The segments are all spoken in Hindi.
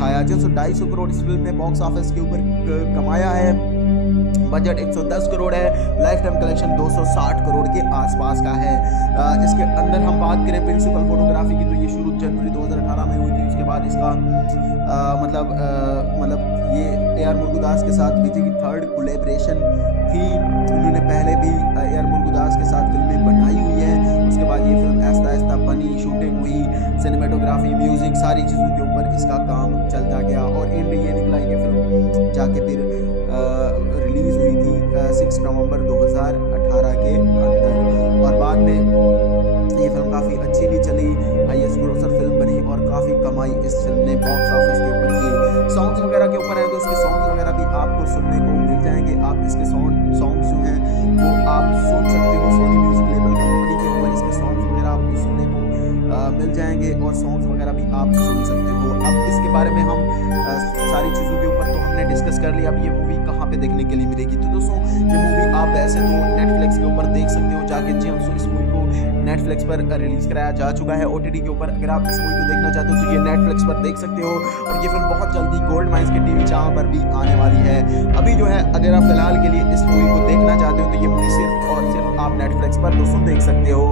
दिखाया। 250 करोड़ इस फिल्म ने बॉक्स ऑफिस के ऊपर कमाया है। बजट 110 करोड़ है। लाइफ टाइम कलेक्शन 260 करोड़ के आसपास का है। इसके अंदर हम बात करें प्रिंसिपल फोटोग्राफी की, तो ये शुरू जनवरी 2018 में हुई थी। उसके बाद इसका मतलब ये ए.आर. मुरुगदास के साथ विजय की थर्ड कोलैबोरेशन थी। उन्होंने पहले भी ए.आर. मुरुगदास के साथ फिल्में बनाई हुई है। उसके बाद ये फिल्म आहिस्ता आहिस्ता बनी, शूटिंग हुई, सिनेमेटोग्राफी, म्यूजिक, सारी चीज़ों के ऊपर इसका काम चलता गया और एंड ये निकला ये फिल्म जाके फिर रिलीज़ हुई थी 6 नवंबर 2018 के अंदर। और बाद में ये फिल्म काफ़ी अच्छी भी चली, हाईएस्ट ग्रोसर फिल्म बनी और काफ़ी कमाई इस फिल्म ने बॉक्स ऑफिस के ऊपर की। सॉन्ग्स वगैरह के ऊपर है तो इसके सॉन्ग्स वगैरह भी आपको सुनने को मिल जाएंगे। आप इसके सॉन्ग्स जो हैं वो आप सुन सकते हो। सोनी म्यूजिक लेबल कंपनी के ऊपर इसके सॉन्ग्स वगैरह आपको सुनने को मिल जाएंगे और सॉन्ग्स वगैरह भी आप सुन सकते हो। अब इसके बारे में हम सारी चीज़ों के ऊपर तो हमने डिस्कस कर लिया। अब ये मूवी कहाँ पे देखने के लिए मिलेगी, तो दोस्तों ये मूवी आप वैसे तो नेटफ्लिक्स के ऊपर देख सकते हो जाके। जी हम इस मूवी को नेटफ्लिक्स पर रिलीज कराया जा चुका है ओटीटी के ऊपर। अगर आप इस मूवी को देखना चाहते हो तो ये नेटफ्लिक्स पर देख सकते हो और ये फिल्म बहुत जल्दी गोल्ड माइंस के टीवी चैनल पर भी आने वाली है। अभी जो है अगर आप फिलहाल के लिए इस मूवी को देखना चाहते हो तो ये मूवी सिर्फ और सिर्फ आप नेटफ्लिक्स पर दोस्तों देख सकते हो।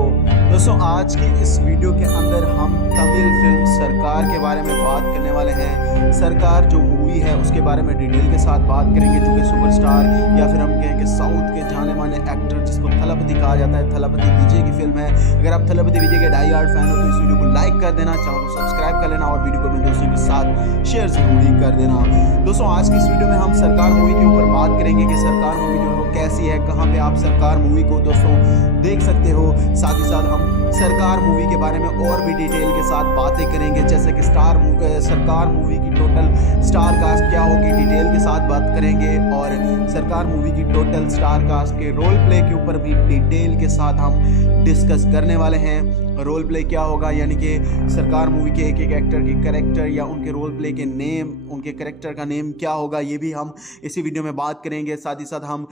दोस्तों आज की इस वीडियो के अंदर हम तमिल फिल्म सरकार के बारे में बात करने वाले हैं। सरकार जो मूवी है उसके बारे में डिटेल के साथ बात करेंगे, जो कि सुपरस्टार या फिर हम कहें कि साउथ के जाने माने एक्टर जिसको थलपति कहा जाता है, थलपति विजय की फिल्म है। अगर आप थलपति विजय के डाई हार्ड फैन हो तो इस वीडियो को लाइक कर देना, चैनल को सब्सक्राइब कर लेना और वीडियो को अपने दोस्तों के साथ शेयर जरूर ही कर देना। दोस्तों आज की इस वीडियो में हम सरकार मूवी के ऊपर बात करेंगे कि सरकार मूवी जो है कैसी है, कहाँ पे आप सरकार मूवी को दोस्तों देख सकते हो। साथ ही साथ हम सरकार मूवी के बारे में और भी डिटेल के साथ बातें करेंगे, जैसे कि सरकार मूवी की टोटल स्टार कास्ट क्या होगी, डिटेल के साथ बात करेंगे और सरकार मूवी की टोटल स्टार कास्ट के रोल प्ले के ऊपर भी डिटेल के साथ हम डिस्कस करने वाले हैं। रोल प्ले क्या होगा, यानी कि सरकार मूवी के एक एक एक्टर के कैरेक्टर या उनके रोल प्ले के नेम, उनके कैरेक्टर का नेम क्या होगा, ये भी हम इसी वीडियो में बात करेंगे। साथ ही साथ हम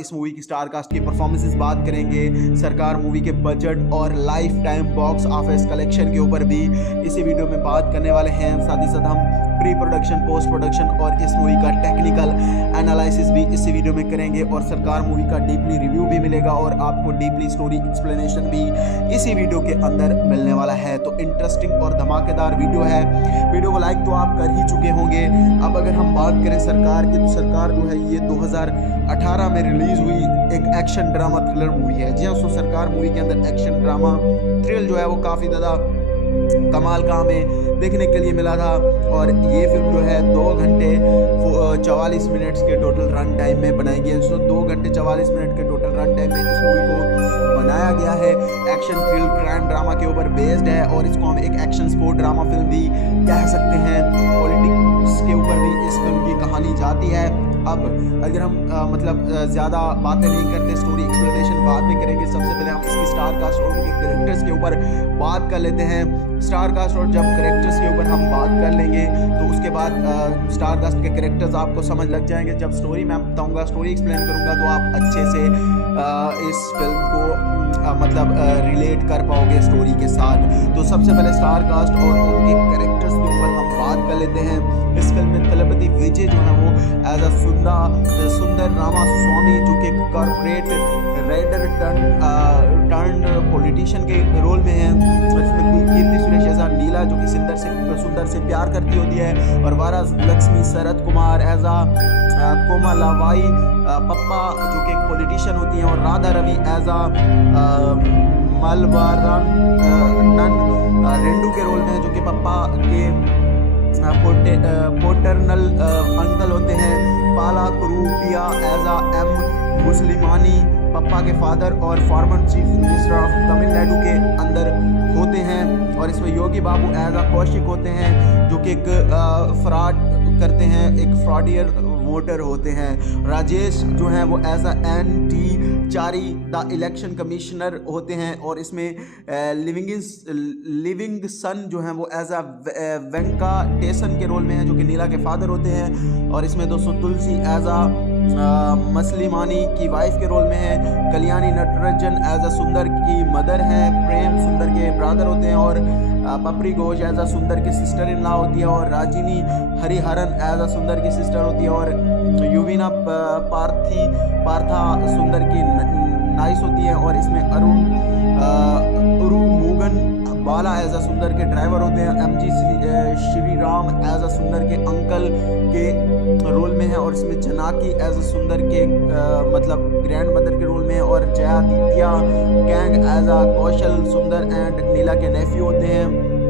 इस मूवी की स्टार कास्ट की परफॉर्मेंसेस बात करेंगे, सरकार मूवी के बजट और life time box office collection के ऊपर भी इसी वीडियो में बात करने वाले हैं। साथ ही साथ हम प्री प्रोडक्शन, पोस्ट प्रोडक्शन और इस मूवी का टेक्निकल एनालिसिस भी इसी वीडियो में करेंगे और सरकार मूवी का डीपली रिव्यू भी मिलेगा और आपको डीपली स्टोरी एक्सप्लेनेशन भी इसी वीडियो के अंदर मिलने वाला है। तो इंटरेस्टिंग और धमाकेदार वीडियो है। वीडियो को लाइक तो आप कर ही चुके होंगे। अब अगर हम बात करें सरकार की, तो सरकार जो है ये 2018 में रिलीज हुई एक एक्शन ड्रामा थ्रिलर मूवी है। जी हाँ, सो सरकार मूवी के अंदर एक्शन ड्रामा थ्रिल जो है वो काफ़ी ज़्यादा कमाल का हमें देखने के लिए मिला था और ये फिल्म जो है 2 घंटे 44 मिनट्स के टोटल रन टाइम में बनाई गई है। सो 2 घंटे 44 मिनट के टोटल रन टाइम में इस मूवी को बनाया गया है। एक्शन थ्रिल क्राइम ड्रामा के ऊपर बेस्ड है और इसको हम एक एक्शन स्पोर्ट ड्रामा फिल्म भी कह सकते हैं। पॉलिटिक्स के ऊपर भी इस फिल्म की कहानी जाती है। अब अगर हम ज़्यादा बातें नहीं करते, स्टोरी एक्सप्लेनेशन बाद में करेंगे। सबसे पहले हम इसकी स्टार कास्ट और उनके कैरेक्टर्स के ऊपर बात कर लेते हैं। स्टार कास्ट और जब कैरेक्टर्स के ऊपर हम बात कर लेंगे तो उसके बाद स्टार कास्ट के कैरेक्टर्स आपको समझ लग जाएंगे। जब स्टोरी मैं बताऊंगा, स्टोरी एक्सप्लेन करूंगा तो आप अच्छे से इस फिल्म को रिलेट कर पाओगे स्टोरी के साथ। तो सबसे पहले स्टार कास्ट और उनके कैरेक्टर्स के ऊपर हम बात कर लेते हैं। इस फिल्म में थलपति विजय जो है वो एज अ सुंदर रामा स्वामी, जो कि कॉर्पोरेट राइडर टर्न पॉलिटिशियन के रोल में है। इसमें कीर्ति सुरेश एज नीला, जो कि सुंदर से प्यार करती होती है, और वारा लक्ष्मी शरद कुमार एज कोमलाबाई पप्पा, जो कि एक पॉलिटिशियन होती हैं, और राधा रवि एज मलबारन रेंडू के रोल में, जो कि पप्पा के पोटरनल अंकल होते हैं। पाला कुरूपिया एज एम मुस्लिमानी पप्पा के फादर और former chief minister of Tamil Nadu के अंदर होते हैं। और इसमें योगी बाबू एज कौशिक होते हैं, जो कि एक फ्रॉड करते हैं, एक फ्रॉडियर वोटर होते हैं। राजेश जो हैं वो as N T. Chari the election commissioner होते हैं। और इसमें लिविंग सन जो हैं वो एज वेंकटेशन के रोल में हैं, जो कि नीला के फादर होते हैं। और इसमें दोस्तों तुलसी एज मसलिमानी की वाइफ के रोल में है, कल्याणी नटराजन एज अ सुंदर की मदर है, प्रेम सुंदर के ब्रदर होते हैं, और पपरी घोष एज अ सुंदर की सिस्टर इन लॉ होती है, और राजिनी हरिहरन एज अ सुंदर की सिस्टर होती है, और युविना पार्था सुंदर की नाइस होती है, और इसमें Mugen Bala as a Sundar के ड्राइवर होते हैं, MG Shri Ram as a Sundar के अंकल के रोल में है, और इसमें चनाकी एज अ सुंदर के मतलब ग्रैंड मदर के रोल में है, और जयादित्य कैंग एज अ कौशल सुंदर एंड नीला के नेफ्यू होते हैं,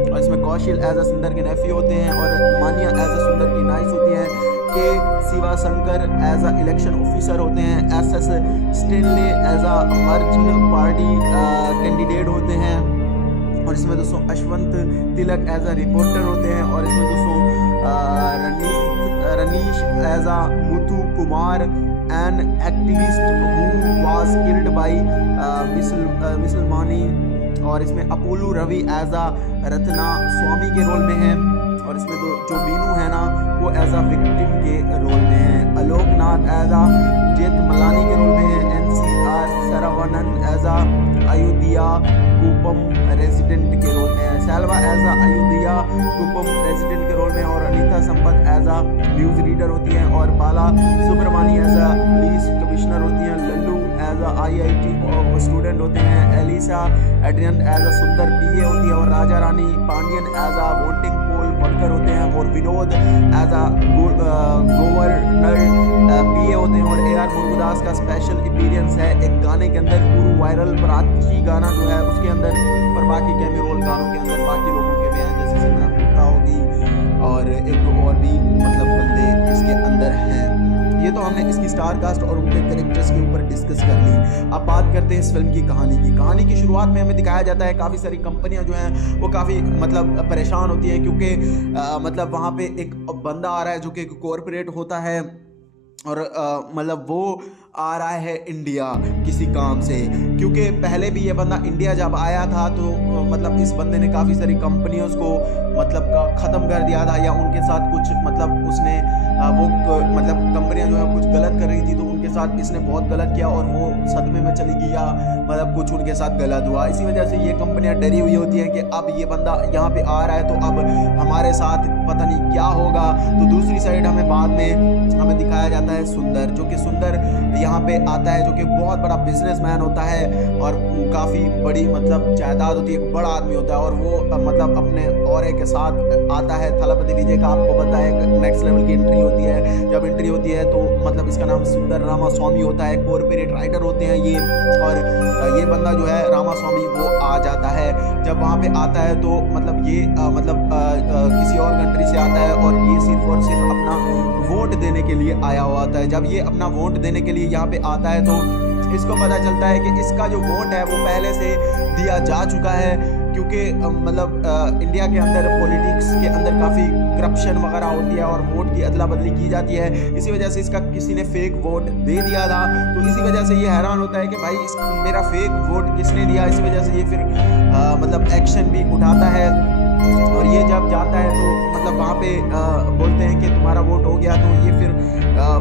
और इसमें कौशल एज अ सुंदर के नेफ्यू होते हैं, और मानिया एज अ सुंदर की नाइस होती है, K Shiva Shankar as a election officer होते हैं, S Stanley as a merchant party candidate होते हैं, और इसमें दोस्तों अश्वंत तिलक एज अ रिपोर्टर होते हैं, और इसमें दोस्तों Ranish as a Muthu Kumar an activist who was killed by मुसलमानी, और इसमें Apollo Ravi as a Ratna स्वामी के रोल में है, और इसमें जो मीनू है ना वो एज अ विक्टिम के रोल में है, आलोकनाथ एज अ जेठ मलानी के रोल में है, NCR Saravanan as a Ayodhya Kuppam resident के रोल में है, Selva as a Ayodhya Kuppam resident के रोल में, और Anita Sampath as a news reader होती हैं, और Bala Subramani as a police commissioner होती हैं, Lallu as a IIT student होते हैं, एलिसा एड्रियन एज अ सुंदर PA होती है, और Raja Rani Pandian as a voting poll worker होते हैं, और Vinod as a governor PA होते हैं, और AR मुरुगदास का स्पेशल अपीयरेंस है एक गाने के अंदर, पूरा वायरल प्राची गाना जो है उसके अंदर, और बाकी कैमी रोल गानों के अंदर बाकी लोगों के भी हैं, जैसे सिमरन गुप्ता होगी और एक दो और भी मतलब बंदे इसके अंदर हैं। ये तो हमने इसकी स्टार कास्ट और उनके कैरेक्टर्स के ऊपर डिस्कस कर ली। अब बात करते हैं इस फिल्म की कहानी की शुरुआत में हमें दिखाया जाता है काफ़ी सारी कंपनियां जो हैं वो काफ़ी मतलब परेशान होती हैं, क्योंकि मतलब वहाँ पे एक बंदा आ रहा है जो कि कॉरपोरेट होता है, और मतलब वो आ रहा है इंडिया किसी काम से, क्योंकि पहले भी ये बंदा इंडिया जब आया था तो मतलब इस बंदे ने काफ़ी सारी कंपनियों को मतलब ख़त्म कर दिया था, या उनके साथ कुछ मतलब उसने वो मतलब कंपनियां जो है कुछ गलत कर रही थी तो उनके साथ इसने बहुत गलत किया और वो सदमे में चली गई, या मतलब कुछ उनके साथ गलत हुआ। इसी वजह से ये कंपनियां डरी हुई होती हैं कि अब ये बंदा यहाँ पे आ रहा है तो अब हमारे साथ पता नहीं क्या होगा। तो दूसरी साइड हमें बाद में हमें दिखाया जाता है सुंदर, जो कि सुंदर यहाँ पे आता है, जो कि बहुत बड़ा बिजनेसमैन होता है और काफ़ी बड़ी मतलब जायदाद होती है, एक बड़ा आदमी होता है, और वो मतलब अपने औरे के साथ आता है। थलपति विजय का आपको पता है नेक्स्ट लेवल की एंट्री होती है। जब एंट्री होती है तो मतलब इसका नाम सुंदर रामास्वामी होता है, कॉर्पोरेट राइटर होते हैं ये, और ये बंदा जो है रामास्वामी वो आ जाता है। जब वहाँ पे आता है तो मतलब ये किसी और कंट्री से आता है और ये सिर्फ और सिर्फ अपना वोट देने के लिए आया हुआ होता है। जब ये अपना वोट देने के लिए यहाँ पे आता है तो इसको पता चलता है कि इसका जो वोट है वो पहले से दिया जा चुका है, क्योंकि मतलब इंडिया के अंदर पॉलिटिक्स के अंदर काफ़ी करप्शन वगैरह होती है और वोट की अदला बदली की जाती है। इसी वजह से इसका किसी ने फेक वोट दे दिया था, तो इसी वजह से ये हैरान होता है कि भाई मेरा फेक वोट किसने दिया। इसी वजह से ये फिर मतलब एक्शन भी उठाता है, और ये जब जाता है तो मतलब वहाँ पे बोलते हैं कि तुम्हारा वोट हो गया, तो ये फिर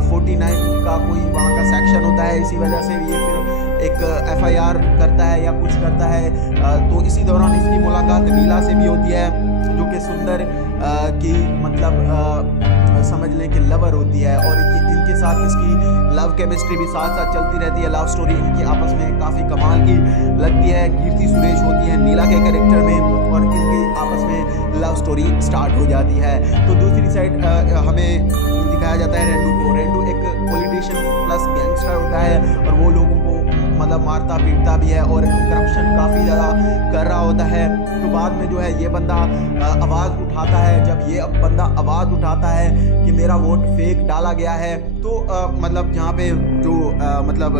49 का कोई वहाँ का सेक्शन होता है, इसी वजह से ये फिर एक FIR करता है या कुछ करता है। तो इसी दौरान इसकी मुलाकात नीला से भी होती है, जो कि सुंदर की मतलब समझ लें कि लवर होती है, और इनके साथ इसकी लव केमिस्ट्री भी साथ साथ चलती रहती है। लव स्टोरी इनकी आपस में काफ़ी कमाल की लगती है। कीर्ति सुरेश होती है नीला के कैरेक्टर में, और इनकी आपस में लव स्टोरी स्टार्ट हो जाती है। तो दूसरी साइड हमें दिखाया जाता है रेंडू को। रेंडू एक पॉलिटिशियन प्लस गैंगस्टर होता है, और वो लोगों को मतलब मारता पीटता भी है और करप्शन काफ़ी ज़्यादा कर रहा होता है। तो बाद में जो है ये बंदा आवाज़ उठाता है। जब ये बंदा आवाज़ उठाता है कि मेरा वोट फेक डाला गया है, तो मतलब यहाँ पे जो मतलब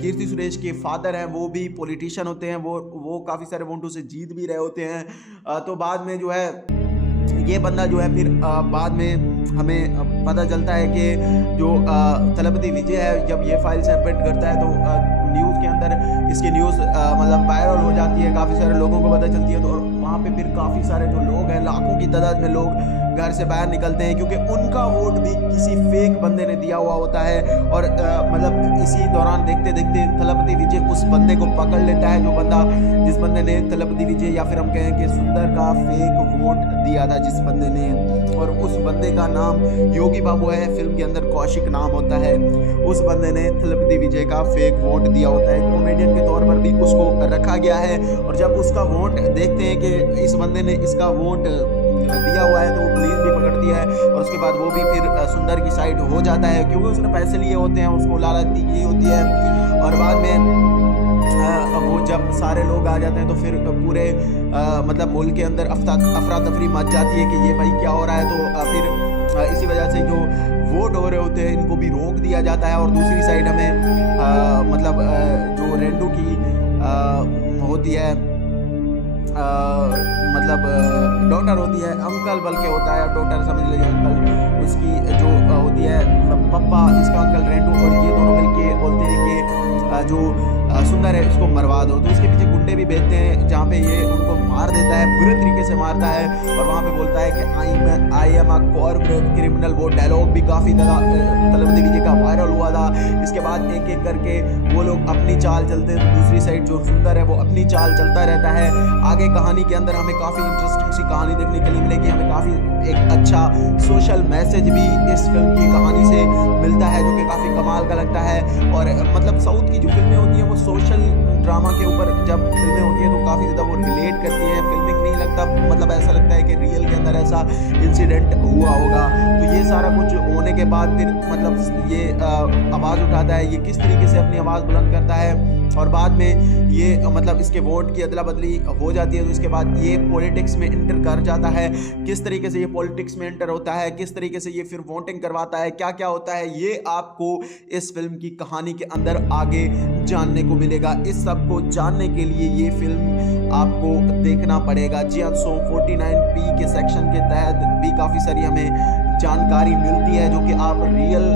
कीर्ति सुरेश के फादर हैं वो भी पॉलिटिशियन होते हैं, वो काफ़ी सारे वोटों से जीत भी रहे होते हैं। तो बाद में जो है ये बंदा जो है फिर बाद में हमें पता चलता है कि जो थलपति विजय है, जब ये फाइल सबमिट करता है तो न्यूज़ के अंदर इसकी न्यूज़ मतलब वायरल हो जाती है, काफ़ी सारे लोगों को पता चलती है, तो वहाँ पे फिर काफ़ी सारे जो लोग हैं, लाखों की तादाद में लोग घर से बाहर निकलते हैं, क्योंकि उनका वोट भी किसी फेक बंदे ने दिया हुआ होता है। और मतलब इसी दौरान देखते देखते थलपति विजय उस बंदे को पकड़ लेता है, जो बंदा जिस बंदे ने थलपति विजय या फिर हम कहें कि सुंदर का फेक वोट दिया था जिस बंदे ने, और उस बंदे का नाम योगी बाबू है, फिल्म के अंदर कौशिक नाम होता है। उस बंदे ने थलपति विजय का फेक वोट दिया होता है, कॉमेडियन के तौर पर भी उसको रखा गया है। और जब उसका वोट देखते हैं कि इस बंदे ने इसका वोट दिया हुआ है, तो पुलिस भी पकड़ती है, और उसके बाद वो भी फिर सुंदर की साइड हो जाता है, क्योंकि उसने पैसे लिए होते हैं, उसको लालच दी गई होती है। और बाद में वो जब सारे लोग आ जाते हैं तो फिर पूरे मतलब मुल्क के अंदर अफरा तफरी मच जाती है कि ये भाई क्या हो रहा है। तो फिर इसी वजह से जो वोट हो रहे होते हैं इनको भी रोक दिया जाता है। और दूसरी साइड हमें मतलब जो रेंडू की होती है मतलब डॉटर होती है, अंकल बल्कि होता है, डॉटर समझ लीजिए अंकल, उसकी जो होती है पप्पा, इसका अंकल रेंडू, और ये दोनों मिलके बोलते हैं कि जो सुंदर है उसको मरवा दो। तो उसके पीछे गुंडे भी भेजते हैं, जहाँ पे ये उनको मार देता है, बुरे तरीके से मारता है, और वहाँ पे बोलता है कि I am a corporate criminal. वो डायलॉग भी काफ़ी ज़्यादा थलपति विजय का वायरल हुआ था। इसके बाद एक एक करके वो लोग अपनी चाल चलते हैं, तो दूसरी साइड जो सुंदर है वो अपनी चाल चलता रहता है। आगे कहानी के अंदर हमें काफ़ी इंटरेस्टिंग सी कहानी देखने के लिए मिलेगी, हमें काफ़ी एक अच्छा सोशल मैसेज भी इस फिल्म की कहानी से मिलता है, जो कि काफ़ी कमाल का लगता है। और मतलब साउथ की जो फिल्में होती हैं वो सोशल ड्रामा के ऊपर जब फिल्में होती हैं तो काफ़ी ज़्यादा वो रिलेट करती हैं, फिल्मिंग नहीं लगता, मतलब ऐसा लगता है कि रियल के अंदर ऐसा इंसिडेंट हुआ होगा। तो ये सारा कुछ होने के बाद फिर मतलब ये आवाज़ उठाता है, ये किस तरीके से अपनी आवाज़ बुलंद करता है, और बाद में ये मतलब इसके वोट की अदला बदली हो जाती है। तो इसके बाद ये पॉलिटिक्स में इंटर कर जाता है, किस तरीके से ये पॉलिटिक्स में इंटर होता है, किस तरीके से ये फिर वोटिंग करवाता है, क्या क्या होता है, ये आपको इस फिल्म की कहानी के अंदर आगे जानने को मिलेगा। इस सब को जानने के लिए ये फिल्म आपको देखना पड़ेगा। जी हाँ, 149P के सेक्शन के तहत भी काफ़ी सारी हमें जानकारी मिलती है, जो कि आप रियल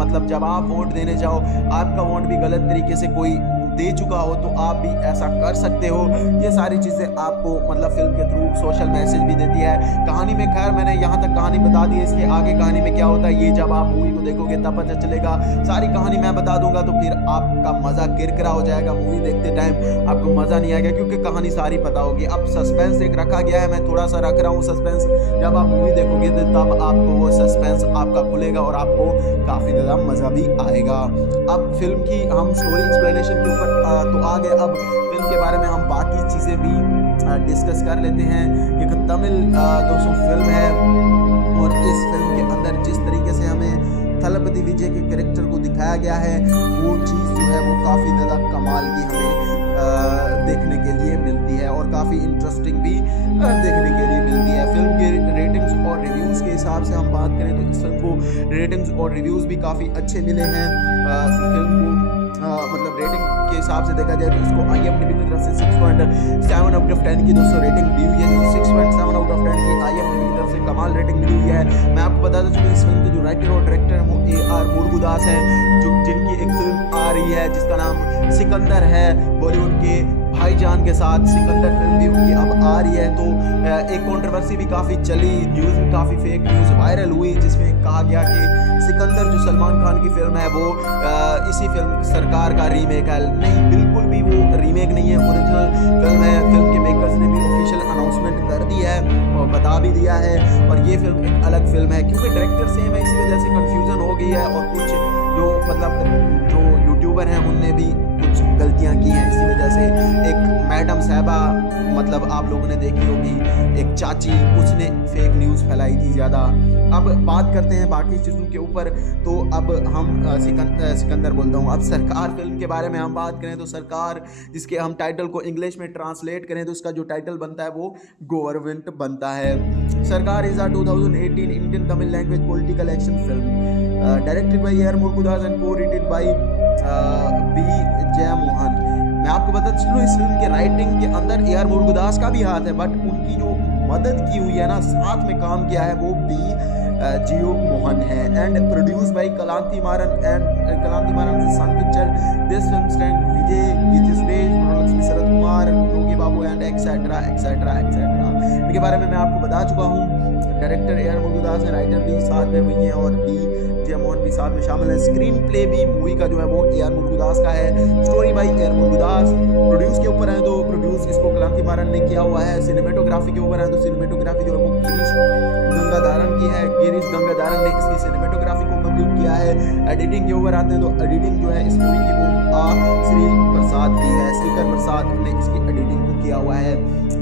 मतलब जब आप वोट देने जाओ, आपका वोट भी गलत तरीके से कोई दे चुका हो तो आप भी ऐसा कर सकते हो। ये सारी चीज़ें आपको मतलब फिल्म के थ्रू सोशल मैसेज भी देती है। कहानी में खैर मैंने यहाँ तक कहानी बता दी है, इसके आगे कहानी में क्या होता है ये जब आप मूवी को देखोगे तब पता चलेगा। सारी कहानी मैं बता दूंगा तो फिर आपका मज़ा किरकिरा हो जाएगा, मूवी देखते टाइम आपको मज़ा नहीं आएगा, क्योंकि कहानी सारी पता होगी। अब सस्पेंस एक रखा गया है, मैं थोड़ा सा रख रहा हूँ सस्पेंस, जब आप मूवी देखोगे तो तब आपको वो सस्पेंस आपका खुलेगा और आपको काफ़ी ज़्यादा मज़ा भी आएगा। अब फिल्म की हम स्टोरी एक्सप्लेनेशन के ऊपर तो आगे अब फिल्म के बारे में हम बाकी चीज़ें भी डिस्कस कर लेते हैं। एक तमिल दोस्तों फिल्म है, और इस फिल्म के अंदर जिस तरीके से हमें थलपति विजय के कैरेक्टर को दिखाया गया है वो चीज़ जो है वो काफ़ी ज़्यादा कमाल की हमें देखने के लिए मिलती है, और काफ़ी इंटरेस्टिंग भी देखने के लिए मिलती है। फिल्म के रेटिंग्स और रिव्यूज़ के हिसाब से हम बात करें तो इस फिल्म को रेटिंग्स और रिव्यूज़ भी काफ़ी अच्छे मिले हैं। फिल्म को मतलब रेटिंग के हिसाब से देखा जाए तो इसको IMDb की तरफ से 6.7 आउट ऑफ 10 की दोस्तों रेटिंग दी हुई है। 6.7 आउट ऑफ 10 की IMDb की तरफ से कमाल रेटिंग मिली हुई है। मैं आपको बताता चलूँ इस फिल्म के जो राइटर और डायरेक्टर हैं वो AR मुरुगदास हैं, जो जिनकी एक फिल्म आ रही है जिसका नाम सिकंदर है, बॉलीवुड के भाईजान के साथ सिकंदर फिल्म भी उनकी अब आ रही है। तो एक कंट्रोवर्सी भी काफ़ी चली, न्यूज़ भी काफ़ी फेक न्यूज़ वायरल हुई, जिसमें कहा गया कि सिकंदर जो सलमान खान की फिल्म है वो इसी फिल्म सरकार का रीमेक है। नहीं, बिल्कुल भी वो रीमेक नहीं है, ओरिजिनल फिल्म है। फिल्म के मेकर्स ने भी ऑफिशियल अनाउंसमेंट कर दी है और बता भी दिया है, और ये फिल्म एक अलग फिल्म है, क्योंकि डायरेक्टर सेम है, इसी वजह से कन्फ्यूज़न हो गई है। और कुछ जो मतलब जो यूट्यूबर हैं उनने भी कुछ गलतियां की हैं, इसी वजह से एक मैडम साहबा मतलब आप लोगों ने देखी होगी, एक चाची, उसने फेक न्यूज़ फैलाई थी ज़्यादा। अब बात करते हैं बाकी चीज़ों के ऊपर, तो अब हम सिकंदर बोलता हूँ, अब सरकार फिल्म के बारे में हम बात करें तो सरकार, जिसके हम टाइटल को इंग्लिश में ट्रांसलेट करें तो उसका जो टाइटल बनता है वो गवर्नमेंट बनता है। Sarkar is a 2018 Indian Tamil language political action film directed by AR Murugadoss and को रिटेन बाई B जयमोहन। मैं आपको बता चलूँ इस फिल्म के राइटिंग के अंदर AR मुरुगदास का भी हाथ है, बट उनकी जो मदद की हुई है ना, साथ में काम किया है, वो B जियो मोहन है। And produce by Kalanithi Maran Sun picture. This film starring Vijay, Keerthy Suresh, etcetera etcetera etcetera. इनके बारे में मैं आपको बता चुका हूँ। डायरेक्टर ए आर मुरुगदास है, राइटर भी साथ में हुई हैं और बी जे मोहन भी साथ में शामिल है। स्क्रीन प्ले भी मूवी का जो है वो ए आर मुरुगदास का है। Story by A R Murugadoss. Produce के ऊपर है तो प्रोड्यूस इसको क्रांति मारन ने किया हुआ है। सिनेमेटोग्राफी के ऊपर है तो सिनेमेटोग्राफी जो है वो गिरीश गंगाधारन की है। गिरीश गंगाधारन ने इसकी सिनेमेटोग्राफी को कंप्लीट किया है। एडिटिंग के ऊपर आते हैं तो एडिटिंग जो है इस मूवी की वो श्री प्रसाद की है। श्रीकर प्रसाद ने इसकी एडिटिंग को किया हुआ है।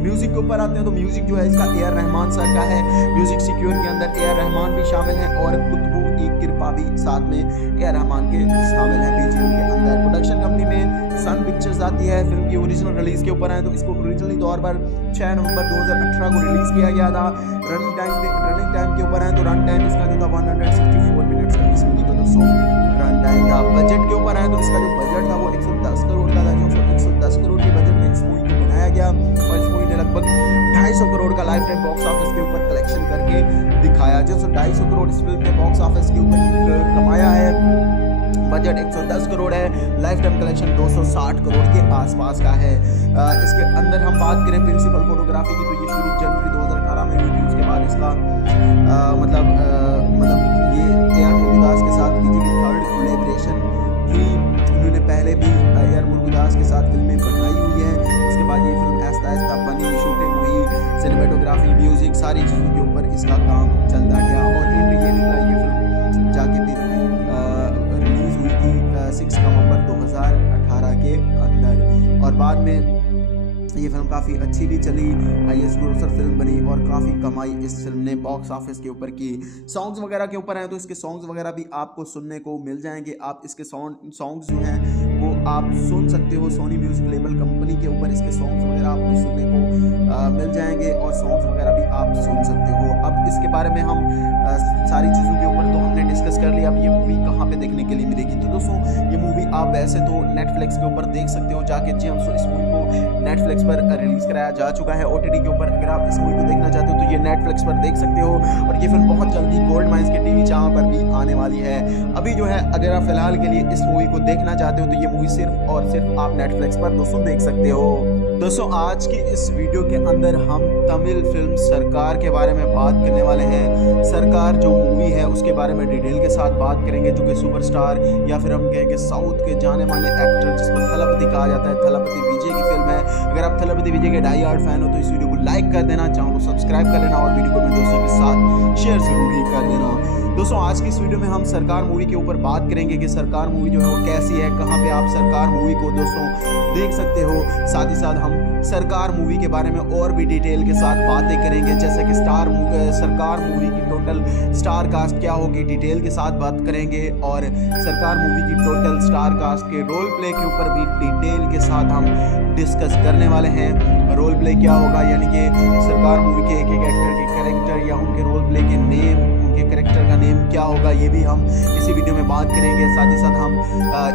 म्यूजिक के ऊपर आते हैं तो म्यूजिक जो है इसका ए आर रहमान सर का है। म्यूजिक सिक्योर के अंदर ए आर रहमान भी शामिल है और कुतुबु कृपा भी साथ में ए आर रहमान के शामिल है बीजीएम के अंदर। प्रोडक्शन कंपनी में सन पिक्चर्स आती है। फिल्म की ओरिजिनल रिलीज के ऊपर है तो इसको ओरिजिनली तौर पर 6 नवंबर 2018 को रिलीज किया गया था। रनिंग टाइम के ऊपर है तो रन टाइम इसका जो था 164 मिनट्स का इस मूवी को दोस्तों रन टाइम था। बजट के ऊपर है तो इसका जो बजट था वो 110 करोड़ का था। जो 110 करोड़ के बजट में इस मूवी को बनाया गया और इस मूवी ने लगभग 250 करोड़ का लाइफ टाइम बॉक्स ऑफिस के ऊपर कलेक्शन करके दिखाया। जो 250 करोड़ इस फिल्म ने बॉक्स ऑफिस के ऊपर कमाया है। बजट 110 करोड़ है। लाइफ टाइम कलेक्शन 260 करोड़ के आसपास का है। इसके अंदर हम बात करें प्रिंसिपल फोटोग्राफी की तो ये शुरू जनवरी 2018 में हुई थी। उसके बाद इसका मतलब ये ए आर मुरुगदास के साथ की 3rd कोलैबोरेशन थी। उन्होंने पहले भी ए आर मुरुगदास के साथ फिल्में बनाई हुई है। उसके बाद ये फिल्म आहिस्ता आहिस्ता बनी, शूटिंग हुई, सिनेमेटोग्राफी, म्यूजिक सारी चीज़ों के ऊपर इसका काम चलता गया और ये निकला ये फिल्म जाके फिर रिलीज हुई थी 6 नवंबर 2018 के अंदर। और बाद में ये फिल्म काफ़ी अच्छी भी चली, हाईएस्ट ग्रोसर फिल्म बनी और काफ़ी कमाई इस फिल्म ने बॉक्स ऑफिस के ऊपर की। सॉन्ग्स वगैरह के ऊपर हैं तो इसके सॉन्ग्स वगैरह भी आपको सुनने को मिल जाएंगे। आप इसके सॉन्ग्स जो हैं वो आप सुन सकते हो। सोनी म्यूजिक लेबल कंपनी के ऊपर इसके सॉन्ग्स वगैरह आपको सुनने को मिल जाएंगे और सॉन्ग्स वगैरह भी आप सुन सकते हो। अब इसके बारे में हम सारी चीज़ों के ऊपर तो हमने डिस्कस कर लिया। अब ये मूवी कहाँ पे देखने के लिए मिलेगी तो दोस्तों ये मूवी आप वैसे तो नेटफ्लिक्स के ऊपर देख सकते हो जाके। जी हम इस मूवी को नेटफ्लिक्स पर रिलीज कराया जा चुका है ओटीटी के ऊपर। अगर आप इस मूवी को देखना चाहते हो तो ये नेटफ्लिक्स पर देख सकते हो और ये फिल्म बहुत जल्दी गोल्ड माइंस के टीवी चैनल पर भी आने वाली है। अभी जो है अगर आप फिलहाल के लिए इस मूवी को देखना चाहते हो तो ये मूवी सिर्फ और सिर्फ आप नेटफ्लिक्स पर दोस्तों देख सकते हो। दोस्तों आज की इस वीडियो के अंदर हम तमिल फिल्म सरकार के बारे में बात करने वाले हैं। सरकार जो मूवी है उसके बारे में डिटेल के साथ बात करेंगे, जो कि सुपरस्टार या फिर हम कहेंगे साउथ के जाने माने एक्टर जिसको थलपति कहा जाता है, थलपति विजय की फिल्म है। अगर आप थलपति विजय के डाई हार्ड फैन हो तो इस वीडियो को लाइक कर देना, चैनल को सब्सक्राइब कर लेना और वीडियो को अपने दोस्तों के साथ शेयर जरूर ही कर देना। दोस्तों आज की इस वीडियो में हम सरकार मूवी के ऊपर बात करेंगे कि सरकार मूवी जो है वो कैसी है, कहाँ पे आप सरकार मूवी को दोस्तों देख सकते हो। साथ ही साथ हम सरकार मूवी के बारे में और भी डिटेल के साथ बातें करेंगे, जैसे कि सरकार मूवी की टोटल स्टार कास्ट क्या होगी डिटेल के साथ बात करेंगे और सरकार मूवी की टोटल स्टार कास्ट के रोल प्ले के ऊपर भी डिटेल के साथ हम डिस्कस करने वाले हैं। रोल प्ले क्या होगा यानी कि सरकार मूवी के एक एक्टर के कैरेक्टर या उनके रोल प्ले के नेम, उनके कैरेक्टर का नेम क्या होगा, ये भी हम इसी वीडियो में बात करेंगे। साथ ही साथ हम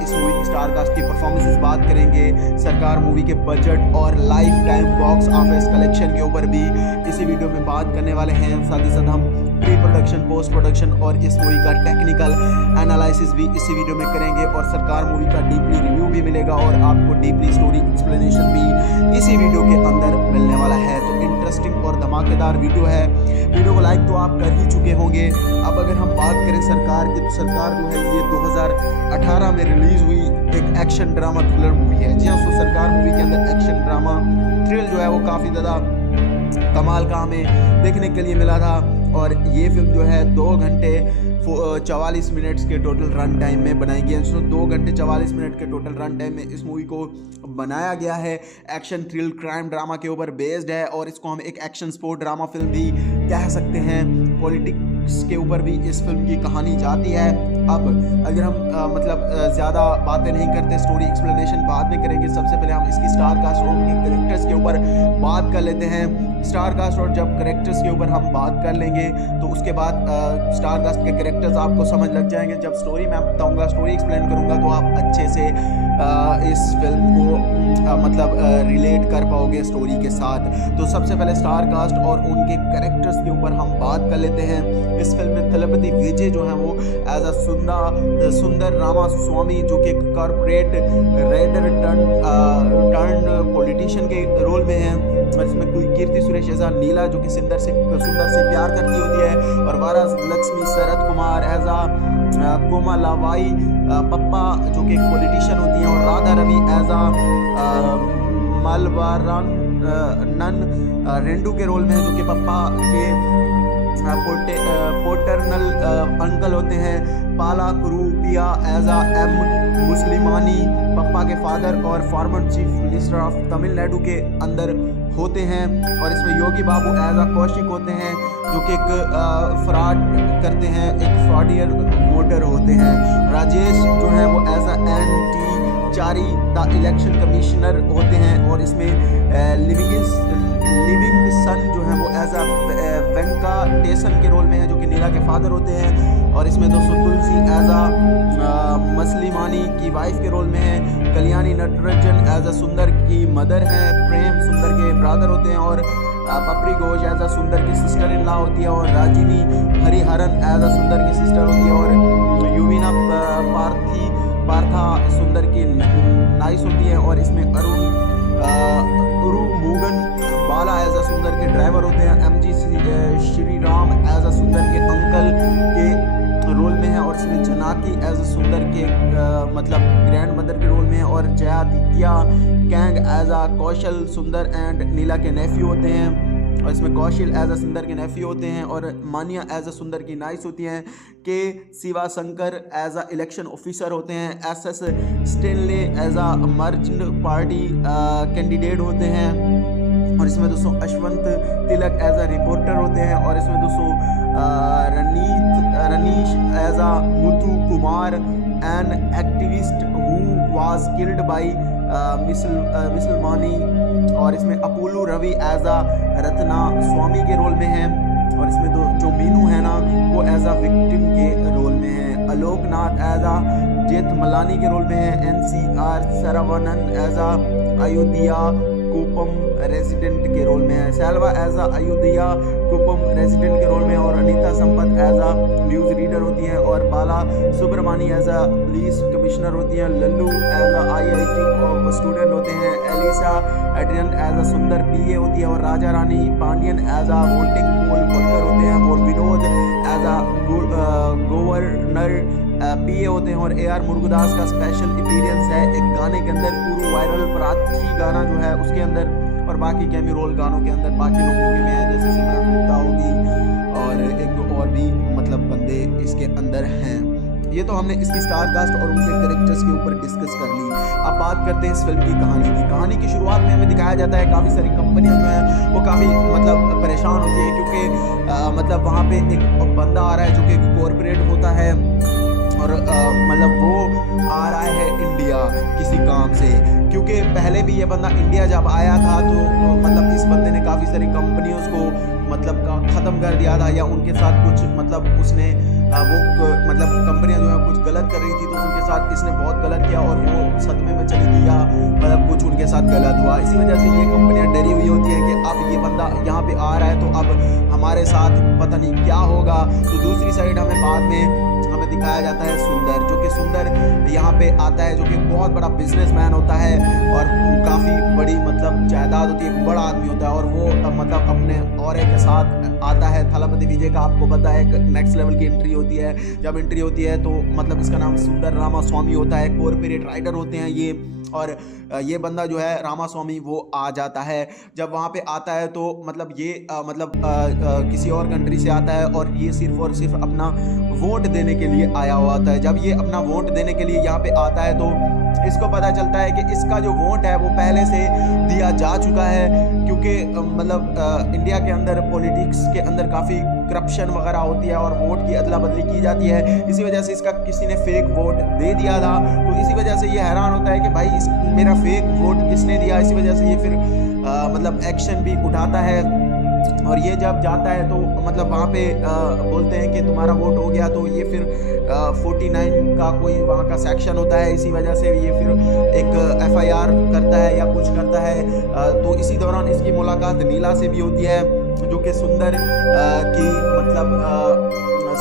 इस मूवी की स्टार कास्ट की परफॉर्मेंसेस बात करेंगे, सरकार मूवी के बजट और life time box office collection के ऊपर भी इसी वीडियो में बात करने वाले हैं। साथ ही साथ हम प्री प्रोडक्शन, पोस्ट प्रोडक्शन और इस मूवी का टेक्निकल एनालिसिस भी इसी वीडियो में करेंगे और सरकार मूवी का डीपली रिव्यू भी मिलेगा और आपको डीपली स्टोरी एक्सप्लेनेशन भी इसी वीडियो के अंदर मिलने वाला है। तो इंटरेस्टिंग और धमाकेदार वीडियो है। वीडियो को लाइक तो आप कर ही चुके होंगे। अब अगर हम बात करें सरकार की तो सरकार जो है ये 2018 में रिलीज हुई एक एक्शन ड्रामा थ्रिलर मूवी है। जी हाँ, तो सरकार मूवी के अंदर एक्शन ड्रामा थ्रिल जो है वो काफ़ी ज़्यादा कमाल का हमें देखने के लिए मिला था और ये फिल्म जो है 2 घंटे 44 मिनट्स के टोटल रन टाइम में बनाई गई है। सो 2 घंटे 44 मिनट के टोटल रन टाइम में इस मूवी को बनाया गया है। एक्शन थ्रिल क्राइम ड्रामा के ऊपर बेस्ड है और इसको हम एक एक्शन स्पोर्ट ड्रामा फिल्म भी कह सकते हैं। पॉलिटिक्स के ऊपर भी इस फिल्म की कहानी जाती है। अब अगर हम ज़्यादा बातें नहीं करते, स्टोरी एक्सप्लेनेशन बाद में करेंगे। सबसे पहले हम इसकी स्टार कास्ट और उनके कैरेक्टर्स के ऊपर बात कर लेते हैं। स्टार कास्ट और जब कैरेक्टर्स के ऊपर हम बात कर लेंगे तो उसके बाद स्टार कास्ट के कैरेक्टर्स आपको समझ लग जाएंगे। जब स्टोरी मैं बताऊंगा, स्टोरी एक्सप्लेन करूंगा तो आप अच्छे से इस फिल्म को रिलेट कर पाओगे स्टोरी के साथ। तो सबसे पहले स्टार कास्ट और उनके कैरेक्टर्स के ऊपर हम बात कर लेते हैं। इस फिल्म में थलपति विजय जो है वो एज अ सुंदर रामा स्वामी जो कि कॉर्पोरेट रेडर टर्न पॉलिटिशियन के रोल में है और इसमें आ नीला जो कि सुंदर से प्यार करती होती है, और वारस लक्ष्मी शरद कुमार एज आ कोमालाबाई पप्पा जो कि एक पॉलिटिशियन होती हैं, और राधा रवि एज आ मालवारान नन रेंडू के रोल में है, जो कि पप्पा के पोटरनल अंकल होते हैं। पाला कुरूपिया एज आ एम मुस्लिमानी पप्पा के फादर और former chief minister of Tamil Nadu के अंदर होते हैं। और इसमें योगी बाबू एज आ कौशिक होते हैं, जो कि एक फ्रॉड करते हैं, एक फ्रॉडियर वोटर होते हैं। राजेश जो है वो as a N Chari the election commissioner होते हैं, और इसमें लिविंग सन जो है वो एज आ वेंकटेशन के रोल में है, जो कि नीला के फादर होते हैं। और इसमें दोस्तों तुलसी एज आ मसलिमानी की वाइफ के रोल में है। कल्याणी नटराजन एज आ सुंदर की मदर हैं। प्रेम सुंदर के ब्रदर होते हैं, और पपरी घोष एज आ सुंदर की सिस्टर इन लॉ होती है, और राजिनी हरिहरन एज आ सुंदर की सिस्टर होती है, और युविना पार्था सुंदर की नाइस होती है। और इसमें उरु मुगन बाला एज आ सुंदर के ड्राइवर होते हैं। एमजी श्री राम एज आ सुंदर के अंकल के रोल में है, और इसमें जनाकी एज आ सुंदर के मतलब ग्रैंड मदर के रोल में है। और जयादित्या कैंग एज आ कौशल सुंदर एंड नीला के नेफ्यू होते हैं, और इसमें कौशल एज अ सुंदर के नेफ्यू होते हैं, और मानिया एज अ सुंदर की नाइस होती हैं। K Shiva Shankar as a election officer होते हैं। S Stanley as a merchant party candidate होते हैं, और इसमें दोस्तों अश्वंत तिलक एज अ रिपोर्टर होते हैं। और इसमें दोस्तों Ranish as a Muthu Kumar an activist who was killed by मिसलमानी। और इसमें Apollo Ravi as a Ratna स्वामी के रोल में है, और इसमें जो मीनू है ना वो एज आ विक्टिम के रोल में है। आलोकनाथ एज आ जेठमलानी के रोल में है। NCR सरवणन एज आ अयोध्या कुपम रेजिडेंट के रोल में है। सेल्वा एज आ अयोध्या कुपम रेजिडेंट के रोल में है, और अनीता संपत एज आ न्यूज़ रीडर होती हैं, और बाला सुब्रमणी एज आ पुलिस कमिश्नर होती हैं। लल्लू एज आ IIT स्टूडेंट होते हैं। एलिसा एड्रियन एज आ सुंदर PA होती है, और राजा रानी पांडियन एज आ वोटिंग पोल वर्कर होते हैं। और विनोद एज आ गवर्नर PA होते हैं। और AR मुरुगदास का स्पेशल अपीयरेंस है एक गाने के अंदर, पूरा वायरल प्राची गाना जो है उसके अंदर, और बाकी कैमी रोल गानों के अंदर बाकी लोगों के में है, जैसे सिमरन गुप्ता होगी और एक दो और भी मतलब बंदे इसके अंदर हैं। ये तो हमने इसकी स्टार कास्ट और उनके कैरेक्टर्स के ऊपर डिस्कस कर ली। अब बात करते हैं इस फिल्म की कहानी की। कहानी की शुरुआत में हमें दिखाया जाता है काफ़ी सारी कंपनियां जो हैं वो काफ़ी मतलब परेशान होती है, क्योंकि मतलब वहाँ पे एक बंदा आ रहा है जो कि कॉरपोरेट होता है, और मतलब वो आ रहा है इंडिया किसी काम से, क्योंकि पहले भी ये बंदा इंडिया जब आया था तो मतलब इस बंदे ने काफ़ी सारी कंपनियों को मतलब ख़त्म कर दिया था, या उनके साथ कुछ मतलब उसने वो मतलब कंपनियां जो है कुछ गलत कर रही थी, तो उनके साथ इसने बहुत गलत किया और वो सदमे में चली गई, या मतलब कुछ उनके साथ गलत हुआ। इसी वजह से ये कंपनियां डरी हुई होती है कि अब ये बंदा यहाँ पे आ रहा है तो अब हमारे साथ पता नहीं क्या होगा। तो दूसरी साइड हमें बाद में हमें दिखाया जाता है सुंदर, जो कि सुंदर यहाँ पे आता है, जो कि बहुत बड़ा बिजनेसमैन होता है और काफ़ी बड़ी मतलब जायदाद होती है, बड़ा आदमी होता है, और वो मतलब अपने और के साथ आता है। थलापति विजय का आपको पता है एक नेक्स्ट लेवल की एंट्री होती है। जब एंट्री होती है तो मतलब इसका नाम सुंदर रामास्वामी होता है, कॉर्पोरेट राइडर होते हैं ये, और ये बंदा जो है रामास्वामी वो आ जाता है। जब वहाँ पे आता है तो मतलब ये किसी और कंट्री से आता है, और ये सिर्फ और सिर्फ अपना वोट देने के लिए आया हुआ आता है। जब ये अपना वोट देने के लिए यहाँ पे आता है तो इसको पता चलता है कि इसका जो वोट है वो पहले से दिया जा चुका है, क्योंकि मतलब इंडिया के अंदर पॉलिटिक्स के अंदर काफ़ी करप्शन वगैरह होती है और वोट की अदला बदली की जाती है। इसी वजह से इसका किसी ने फेक वोट दे दिया था, तो इसी वजह से ये हैरान होता है कि भाई मेरा फेक वोट किसने दिया। इसी वजह से ये फिर मतलब एक्शन भी उठाता है, और ये जब जाता है तो मतलब वहाँ पे बोलते हैं कि तुम्हारा वोट हो गया, तो ये फिर 49 का कोई वहाँ का सेक्शन होता है, इसी वजह से ये फिर एक FIR करता है या कुछ करता है। तो इसी दौरान इसकी मुलाकात नीला से भी होती है, जो कि सुंदर की मतलब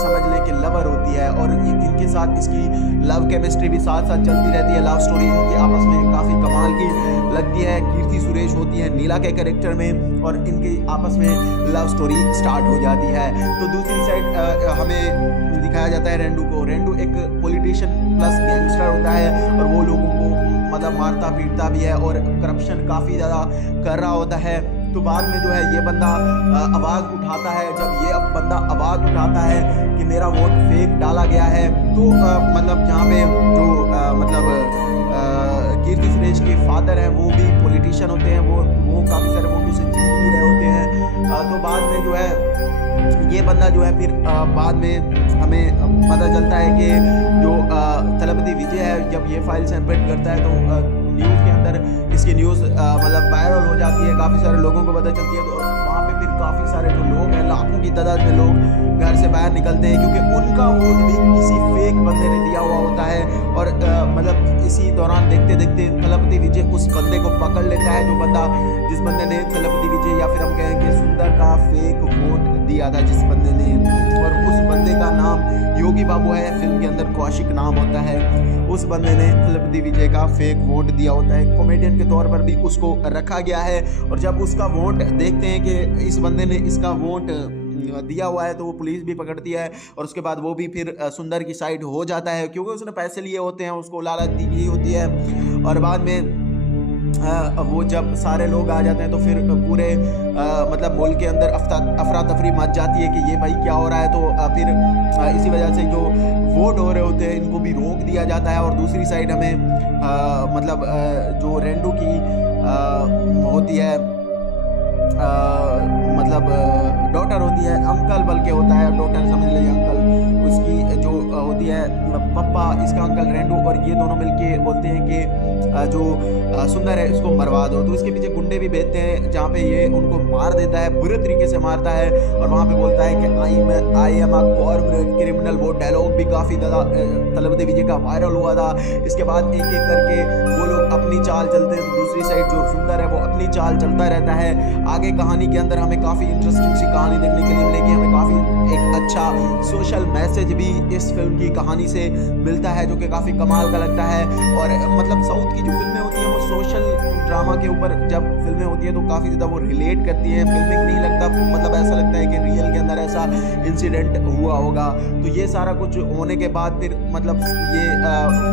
समझ लें कि लवर होती है और इनके साथ इसकी लव केमिस्ट्री भी साथ साथ चलती रहती है। लव स्टोरी इनकी आपस में काफ़ी कमाल की लगती है। कीर्ति सुरेश होती है नीला के कैरेक्टर में और इनकी आपस में लव स्टोरी स्टार्ट हो जाती है। तो दूसरी साइड हमें दिखाया जाता है रेंडू को। रेंडू एक पॉलिटिशियन प्लस गैंगस्टर होता है और वो लोगों को मतलब मारता पीटता भी है और करप्शन काफ़ी ज़्यादा कर रहा होता है। तो बाद में जो है ये बंदा आवाज़ उठाता है। जब ये बंदा आवाज़ उठाता है कि मेरा वोट फेक डाला गया है, तो मतलब जहाँ पे जो कीर्ति सुरेश के फादर हैं वो भी पॉलिटिशियन होते हैं, वो काफ़ी सारे वोटों से जीत भी रहे होते हैं। तो बाद में जो है ये बंदा जो है फिर बाद में हमें पता चलता है कि जो थलपति विजय है, जब ये फाइल सबमिट करता है तो न्यूज़ के अंदर इसकी न्यूज़ मतलब वायरल हो जाती है, काफ़ी सारे लोगों को पता चलती है। तो वहाँ पे फिर काफ़ी सारे जो लोग हैं, लाखों की तादाद में लोग घर से बाहर निकलते हैं क्योंकि उनका वोट भी किसी फेक बंदे ने दिया हुआ होता है। और मतलब इसी दौरान देखते देखते थलपति विजय उस बंदे को पकड़ लेता है, जो बंदा जिस बंदे ने थलपति विजय या फिर हम कहें कि सुंदर का फेक वोट दिया था जिस बंदे ने, और उस बंदे का नाम योगी बाबू है। फिल्म के अंदर कौशिक नाम होता है। उस बंदे ने थलपति विजय का फेक वोट दिया होता है, कॉमेडियन के तौर पर भी उसको रखा गया है। और जब उसका वोट देखते हैं कि इस बंदे ने इसका वोट दिया हुआ है, तो वो पुलिस भी पकड़ती है और उसके बाद वो भी फिर सुंदर की साइड हो जाता है क्योंकि उसने पैसे लिए होते हैं, उसको लालच दी गई होती है। और बाद में वो जब सारे लोग आ जाते हैं तो फिर पूरे मतलब मुल्क के अंदर अफरा तफरी मच जाती है कि ये भाई क्या हो रहा है। तो फिर इसी वजह से जो वोट हो रहे होते हैं इनको भी रोक दिया जाता है। और दूसरी साइड हमें मतलब जो रेंडू की होती है मतलब डॉटर होती है, अंकल बल्कि होता है, डॉटर समझ लीजिए अंकल, उसकी जो होती है पप्पा, इसका अंकल रेंडू, और ये दोनों मिलके बोलते हैं कि जो सुंदर है इसको मरवा दो। तो इसके पीछे गुंडे भी भेजते हैं जहाँ पे ये उनको मार देता है, बुरे तरीके से मारता है और वहाँ पे बोलता है कि I am a corporate criminal. वो डायलॉग भी काफ़ी ज़्यादा थलपति विजय का वायरल हुआ था। इसके बाद एक एक करके वो लोग अपनी चाल चलते हैं, तो दूसरी साइड जो सुंदर है वो अपनी चाल चलता रहता है। आगे कहानी के अंदर हमें काफ़ी इंटरेस्टिंग सी कहानी देखने के लिए मिलेगी। हमें काफ़ी एक अच्छा सोशल मैसेज भी इस फिल्म की कहानी से मिलता है जो कि काफ़ी कमाल का लगता है। और मतलब साउथ की जो फिल्में होती हैं वो सोशल ड्रामा के ऊपर जब फिल्में होती हैं तो काफ़ी ज़्यादा वो रिलेट करती हैं। फिल्मिंग नहीं लगता, मतलब ऐसा लगता है कि रियल के अंदर ऐसा इंसिडेंट हुआ होगा। तो ये सारा कुछ होने के बाद फिर मतलब ये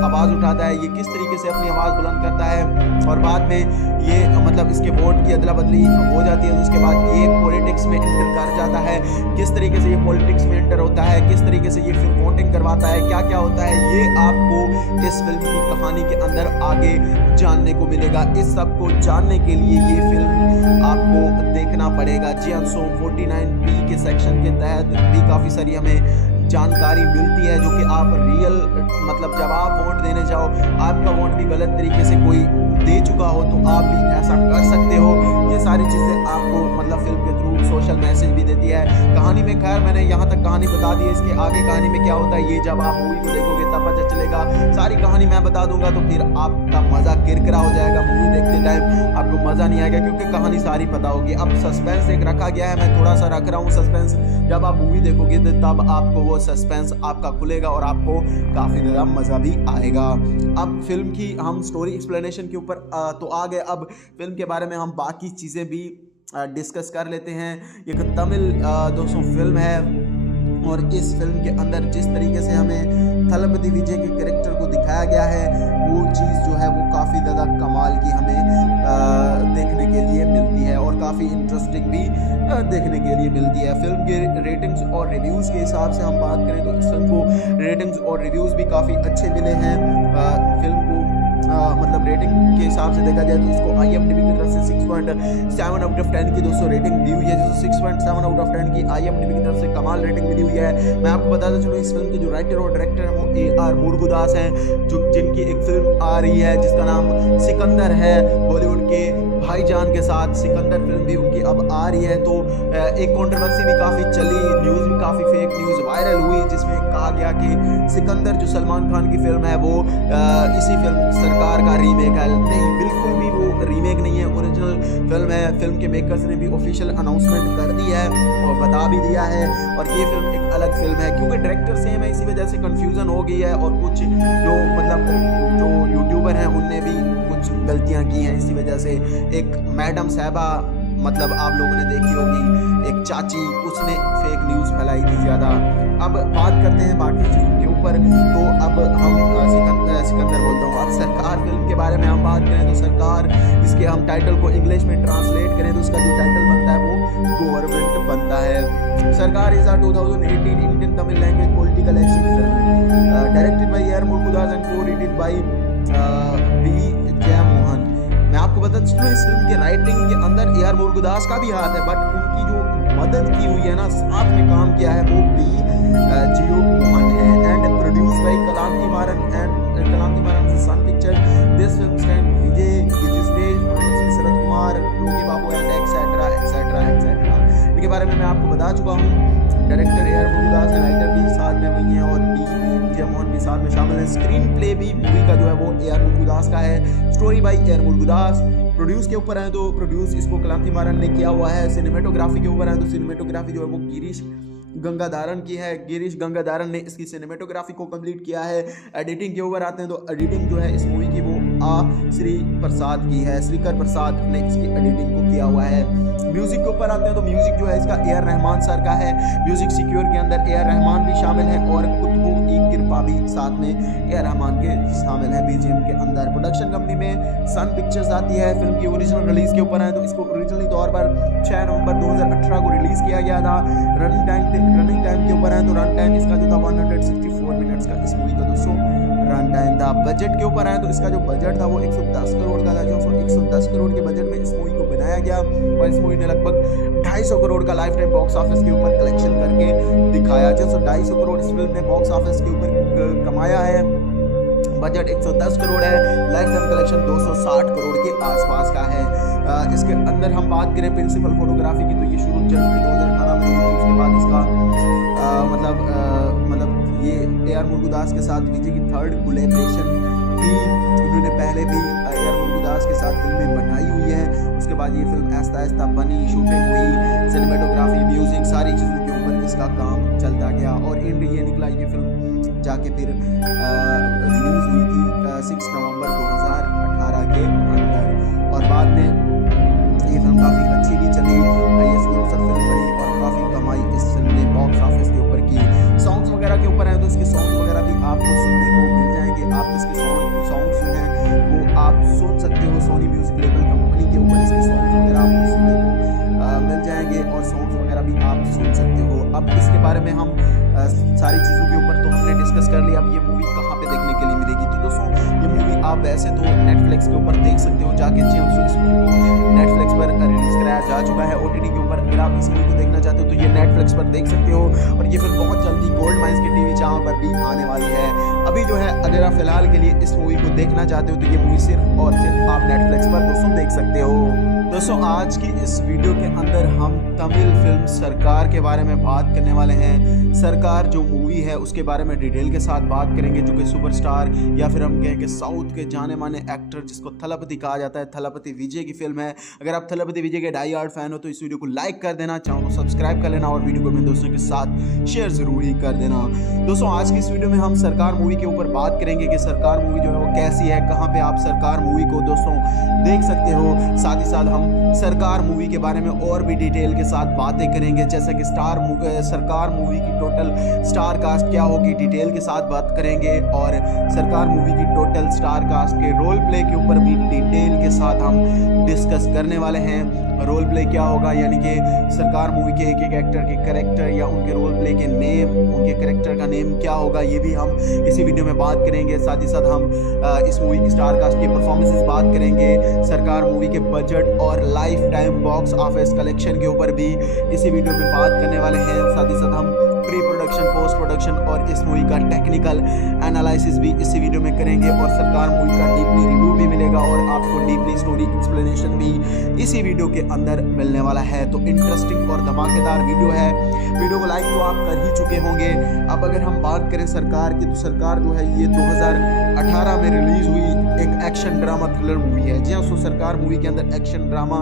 आवाज़ उठाता है, ये किस तरीके से अपनी आवाज़ बुलंद करता है और बाद में ये मतलब इसके वोट की अदला बदली हो जाती है। तो उसके बाद ये पॉलिटिक्स में इंटर कर जाता है, किस तरीके से ये पॉलिटिक्स में इंटर होता है, किस तरीके से ये फिर वोटिंग करवाता है, क्या क्या होता है, ये आपको इस फिल्म की कहानी के अंदर आगे जानने को मिलेगा। इस सब को जानने के लिए ये फिल्म आपको देखना पड़ेगा। जी हाँ, 49B के सेक्शन के तहत भी काफ़ी सारी हमें जानकारी मिलती है जो कि आप रियल मतलब जब आप वोट देने जाओ, आपका वोट भी गलत तरीके से कोई दे चुका हो तो आप भी ऐसा कर सकते हो। ये सारी चीज़ें आपको मतलब फिल्म के थ्रू सोशल मैसेज भी देती है। कहानी में खैर मैंने यहाँ तक कहानी बता दी है, इसके आगे कहानी में क्या होता है ये जब आप मूवी को देखोगे तब पता चलेगा। सारी कहानी मैं बता दूंगा तो फिर आपका मज़ा किरकिरा हो जाएगा, मूवी देखते टाइम आपको मज़ा नहीं आएगा क्योंकि कहानी सारी पता होगी। अब सस्पेंस एक रखा गया है, मैं थोड़ा सा रख रहा हूँ सस्पेंस, जब आप मूवी देखोगे तो तब आपको वो सस्पेंस आपका खुलेगा और आपको काफ़ी ज़्यादा मज़ा भी आएगा। अब फिल्म की हम स्टोरी एक्सप्लेनेशन के ऊपर तो आ गए, अब फिल्म के बारे में हम बाकी चीज़ें भी डिस्कस कर लेते हैं। एक तमिल दोस्तों फिल्म है और इस फिल्म के अंदर जिस तरीके से हमें थलपति विजय के कैरेक्टर को दिखाया गया है वो चीज़ जो है वो काफ़ी ज़्यादा कमाल की हमें देखने के लिए मिलती है और काफ़ी इंटरेस्टिंग भी देखने के लिए मिलती है। फिल्म के रेटिंग्स और रिव्यूज़ के हिसाब से हम बात करें तो इस फिल्म को रेटिंग्स और रिव्यूज़ भी काफ़ी अच्छे मिले हैं। फिल्म को मतलब रेटिंग के हिसाब से देखा जाए तो इसको IMDb की तरफ से 6.7 आउट ऑफ 10 की दोस्तों रेटिंग दी हुई है, जिसको 6.7 आउट ऑफ 10 की IMDb की तरफ से कमाल रेटिंग मिली हुई है। मैं आपको बताता चलूँ इस फिल्म के जो राइटर और डायरेक्टर हैं वो AR मुरुगदास हैं, जो जिनकी एक फिल्म आ रही है जिसका नाम सिकंदर है। बॉलीवुड के भाईजान के साथ सिकंदर फिल्म भी उनकी अब आ रही है। तो एक कंट्रोवर्सी भी काफ़ी चली, न्यूज़ भी काफ़ी फेक न्यूज़ वायरल हुई जिसमें कहा गया कि सिकंदर जो सलमान खान की फिल्म है वो इसी फिल्म सरकार का रीमेक है। नहीं, बिल्कुल भी वो रीमेक नहीं है, ओरिजिनल फिल्म है। फिल्म के मेकर्स ने भी ऑफिशियल अनाउंसमेंट कर दी है और बता भी दिया है, और ये फिल्म एक अलग फिल्म है क्योंकि डायरेक्टर सेम है, इसी वजह से कन्फ्यूज़न हो गई है, और कुछ जो मतलब जो यूट्यूबर हैं उनने भी कुछ गलतियाँ की हैं, इसी वजह से एक मैडम साहबा मतलब आप लोगों ने देखी होगी, एक चाची, उसने फेक न्यूज़ फैलाई थी ज़्यादा। अब बात करते हैं बाकी चीज़ों के ऊपर, तो अब हम सिकंदर बोलता हूँ, अब सरकार फिल्म के बारे में हम बात करें तो सरकार, इसके हम टाइटल को इंग्लिश में ट्रांसलेट करें तो इसका जो टाइटल बनता है वो गवर्नमेंट बनता है। Sarkar is a 2018 Indian Tamil language political action film directed by AR Murugadoss and co-written by B. Jeyamohan. मैं आपको बता दूं इस फिल्म के राइटिंग के अंदर AR मुरुगदास का भी हाथ है, बट उनकी जो मदद की हुई है ना, साथ में काम किया है, वो B. जयमोहन है। And produce by Kalanithi Maran Sun picture. This film star Vijay गिरिश्रेश, Sarath Kumar, Yogi Babu and etcetera etcetera etcetera. इनके बारे में मैं आपको बता चुका हूँ। डायरेक्टर AR मुरुगदास है, राइटर भी साथ में वही हैं, और B. जयमोहन भी साथ में शामिल है। स्क्रीन प्ले भी मूवी का जो है वो AR मुरुगदास का है। Story by AR Murugadoss. Produce के ऊपर है तो प्रोड्यूस इसको क्रांति मारन ने किया हुआ है। सिनेमेटोग्राफी के ऊपर है तो सिनेमेटोग्राफी जो है वो गिरीश गंगाधारन की है। गिरीश गंगाधारन ने इसकी सिनेमेटोग्राफी को कंप्लीट किया है। एडिटिंग के ऊपर आते हैं तो एडिटिंग जो है इस मूवी की वो श्री प्रसाद की है। श्रीकर प्रसाद ने इसकी एडिटिंग को किया हुआ है। म्यूजिक के ऊपर आते हैं तो म्यूजिक जो है इसका AR रहमान सर का है। म्यूजिक सिक्योर के अंदर AR रहमान भी शामिल है और कुतुबु कृपा भी साथ में AR रहमान के शामिल है BGM के अंदर। प्रोडक्शन कंपनी में सन पिक्चर्स आती है। फिल्म की ओरिजिनल रिलीज के ऊपर है तो इसको ओरिजिनली तौर पर 6 नवंबर 2018 को रिलीज किया गया था। रनिंग टाइम के ऊपर है तो रन टाइम इसका जो था 164 मिनट्स का इस मूवी का दोस्तों रन टाइम था। बजट के ऊपर है तो इसका जो बजट था वो 110 करोड़ का था, जो 110 करोड़ के बजट में इस मूवी को बनाया गया, और इस मूवी ने लगभग 250 करोड़ का लाइफ टाइम बॉक्स ऑफिस के ऊपर कलेक्शन करके दिखाया। 250 करोड़ इस फिल्म ने बॉक्स ऑफिस के ऊपर कमाया है। बजट 110 करोड़ है, लाइफ टाइम कलेक्शन 260 करोड़ के आसपास का है। इसके अंदर हम बात करें प्रिंसिपल फोटोग्राफी की तो ये शुरू जनवरी 2018 में हुई थी। उसके बाद इसका मतलब ये AR मुरुगदास के साथ विजय की थर्ड कोलैबोरेशन थी। उन्होंने पहले भी AR मुरुगदास के साथ फिल्में बनाई हुई है। उसके बाद ये फिल्म आहिस्ता आहिस्ता बनी, शूटिंग हुई, सिनेमेटोग्राफी, म्यूजिक, सारी चीज़ों के ऊपर इसका काम चलता गया, और एंड ये निकला ये फिल्म जाके फिर रिलीज हुई थी 6 नवंबर 2018 के अंदर, और बाद में ये फिल्म काफ़ी अच्छी भी चली, हाईएस्ट ग्रोसर फिल्म बनी और काफ़ी कमाई इस फिल्म ने बॉक्स ऑफिस के ऊपर की। सॉन्ग्स वगैरह के ऊपर हैं तो इसके सॉन्ग्स वगैरह भी आपको सुनने को मिल जाएंगे। आप इसके सॉन्ग्स जो हैं वो आप सुन सकते हो। सोनी म्यूजिक लेबल कंपनी के ऊपर इसके सॉन्ग्स वगैरह आपको सुनने को मिल जाएंगे, और सॉन्ग्स वगैरह भी आप सुन सकते हो। अब इसके बारे में हम सारी चीज़ों के ऊपर तो हमने डिस्कस कर लिया। अब ये मूवी कहाँ पे देखने के लिए मिलेगी, तो दोस्तों ये मूवी आप वैसे तो नेटफ्लिक्स के ऊपर देख सकते हो जाके। जी इस मूवी को नेटफ्लिक्स पर रिलीज कराया जा चुका है OTT के ऊपर। अगर आप इस मूवी को देखना चाहते हो तो ये नेटफ्लिक्स पर देख सकते हो, और ये फिल्म बहुत जल्दी गोल्ड माइंस के टीवी चैनल पर भी आने वाली है। अभी जो है अगर आप फिलहाल के लिए इस मूवी को देखना चाहते हो तो ये मूवी सिर्फ और सिर्फ आप नेटफ्लिक्स पर दोस्तों देख सकते हो। दोस्तों आज की इस वीडियो के अंदर हम तमिल फिल्म सरकार के बारे में बात करने वाले हैं। सरकार जो मूवी है उसके बारे में डिटेल के साथ बात करेंगे, जो कि सुपरस्टार या फिर हम कहें कि साउथ के जाने माने एक्टर जिसको थलपति कहा जाता है, थलपति विजय की फिल्म है। अगर आप थलपति विजय के डाई हार्ड फैन हो तो इस वीडियो को लाइक कर देना, चैनल को सब्सक्राइब कर लेना, और वीडियो को अपने दोस्तों के साथ शेयर जरूर ही कर देना। दोस्तों आज की इस वीडियो में हम सरकार मूवी के ऊपर बात करेंगे कि सरकार मूवी जो है वो कैसी है, कहाँ पे आप सरकार मूवी को दोस्तों देख सकते हो। साथ ही साथ हम सरकार मूवी के बारे में और भी डिटेल के साथ बातें करेंगे, जैसे कि सरकार मूवी की टोटल स्टार कास्ट क्या होगी, डिटेल के साथ बात करेंगे, और सरकार मूवी की टोटल स्टार कास्ट के रोल प्ले के ऊपर भी डिटेल के साथ हम डिस्कस करने वाले हैं। रोल प्ले क्या होगा, यानी कि सरकार मूवी के एक एक एक्टर के कैरेक्टर या उनके रोल प्ले के नेम, उनके कैरेक्टर का नेम क्या होगा, ये भी हम इसी वीडियो में बात करेंगे। साथ ही साथ हम इस मूवी की स्टार कास्ट की परफॉर्मेंसेस बात करेंगे, सरकार मूवी के बजट और life time box office collection के ऊपर भी इसी वीडियो में बात करने वाले हैं। साथ ही साथ हम प्री प्रोडक्शन, पोस्ट प्रोडक्शन और इस मूवी का टेक्निकल एनालिसिस भी इसी वीडियो में करेंगे, और सरकार मूवी का डीपली रिव्यू भी मिलेगा, और आपको डीपली स्टोरी एक्सप्लेनेशन भी इसी वीडियो के अंदर मिलने वाला है। तो इंटरेस्टिंग और धमाकेदार वीडियो है। वीडियो को लाइक तो आप कर ही चुके होंगे। अब अगर हम बात करें सरकार की, तो सरकार जो है ये 2018 में रिलीज हुई एक एक्शन ड्रामा थ्रिलर मूवी है। जी हाँ, सो सरकार मूवी के अंदर एक्शन ड्रामा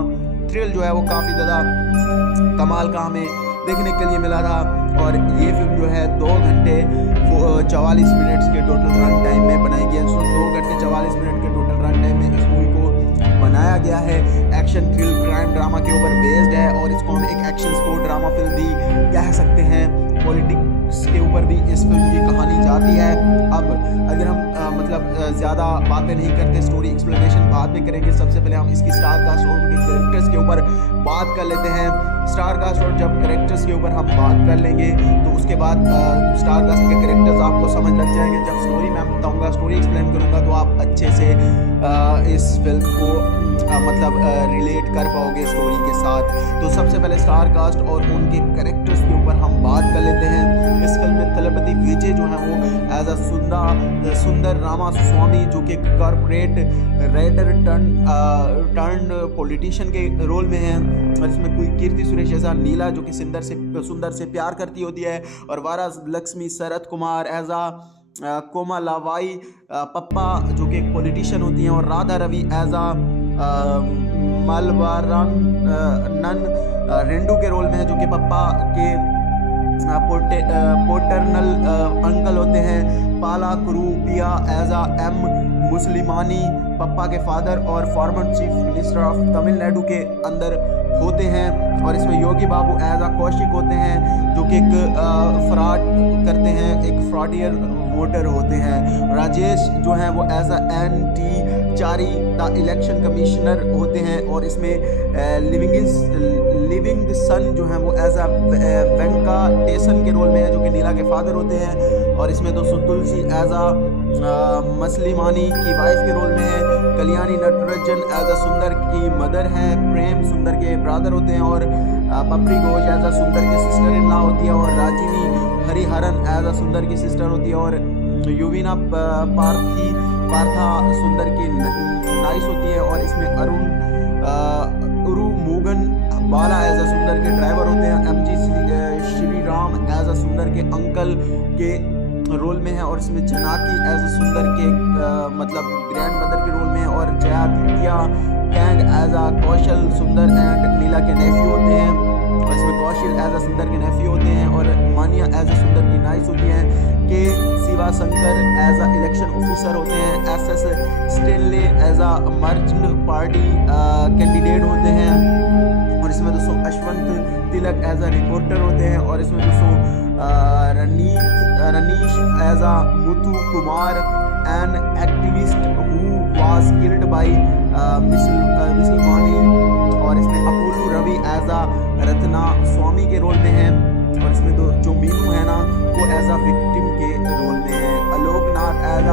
थ्रिल जो है वो काफ़ी ज़्यादा कमाल का हमें देखने के लिए मिला था। और ये फिल्म जो है 2 घंटे 44 मिनट्स के टोटल रन टाइम में बनाई गई है। 2 घंटे 44 मिनट के टोटल रन टाइम में इस मूवी को बनाया गया है। एक्शन थ्रिल क्राइम ड्रामा के ऊपर बेस्ड है और इसको हम एक एक्शन स्पोर्ट ड्रामा फिल्म भी कह सकते हैं। पॉलिटिक्स के ऊपर भी इस फिल्म की कहानी जाती है। अब अगर हम ज़्यादा बातें नहीं करते, स्टोरी एक्सप्लेनेशन बाद में करेंगे। सबसे पहले हम इसकी स्टार कास्ट और उनके कैरेक्टर्स के ऊपर बात कर लेते हैं। स्टार कास्ट और जब कैरेक्टर्स के ऊपर हम बात कर लेंगे तो उसके बाद स्टार कास्ट के कैरेक्टर्स आपको समझ लग जाएंगे। जब स्टोरी मैं बताऊंगा, स्टोरी एक्सप्लेन करूंगा तो आप अच्छे से इस फिल्म को रिलेट कर पाओगे स्टोरी के साथ। तो सबसे पहले स्टार कास्ट और उनके कैरेक्टर्स के ऊपर हम बात कर लेते हैं। इस फिल्म में तलपति विजय जो है वो एज अ सुंदर रामास्वामी जो कि कॉर्पोरेट रेडर टर्न पॉलिटिशियन के रोल में है। और इसमें कोई कीर्ति सुरेश एज नीला जो कि सुंदर से प्यार करती होती है, और वारा लक्ष्मी शरद कुमार एज कोमालावाई पप्पा जो कि एक पॉलिटिशियन होती हैं, और राधा रवि एज मलवारन रेंडू के रोल में है जो कि पप्पा के पोटर्नल अंकल होते हैं। पाला कुरूपिया एज एम मुस्लिमानी पप्पा के फादर और former chief minister of Tamil Nadu के अंदर होते हैं। और इसमें योगी बाबू एज कौशिक होते हैं जो कि एक फ्रॉड करते हैं, एक फ्रॉडियर वोटर होते हैं। राजेश जो हैं वो as N T. Chari the election commissioner होते हैं। और इसमें लिविंग सन जो हैं वो एज वेंकटेशन के रोल में है जो कि नीला के फादर होते हैं। और इसमें दोस्तों तुलसी एज मसलिमानी की वाइफ के रोल में है। कल्याणी नटराजन एज सुंदर की मदर है, प्रेम सुंदर के ब्रदर होते हैं। और पपरी घोष एज सुंदर की सिस्टर इन लॉ होती है। और राजिनी हरिहरन एज सुंदर की सिस्टर होती है। और युवीना पार्था सुंदर की नाइस होती है। और इसमें उरुमुगन बाला एज सुंदर के ड्राइवर होते हैं। एमजी श्री राम एज सुंदर के अंकल के रोल में है। और इसमें जनाकी एज सुंदर के ग्रैंड मदर के रोल में है। और जयादित्य कैंग एज कौशल सुंदर एंड नीला के नेफ्यू होते हैं। और इसमें कौशल एज सुंदर के नेफ्यू होते हैं। और मानिया एज सुंदर की नाइस होती हैं। K Shiva Shankar as election officer होते हैं। S Stanley as merchant party candidate होते हैं। और इसमें दोस्तों अश्वंत तिलक एज रिपोर्टर होते हैं। और इसमें दोस्तों Ranish as Muthu Kumar an activist who was killed by मुसलमानी। और इसमें अपोलो रवि एज रत्ना स्वामी के रोल में है। और इसमें जो मीनू है ना वो एज विक्टिम के रोल में है। आलोकनाथ एज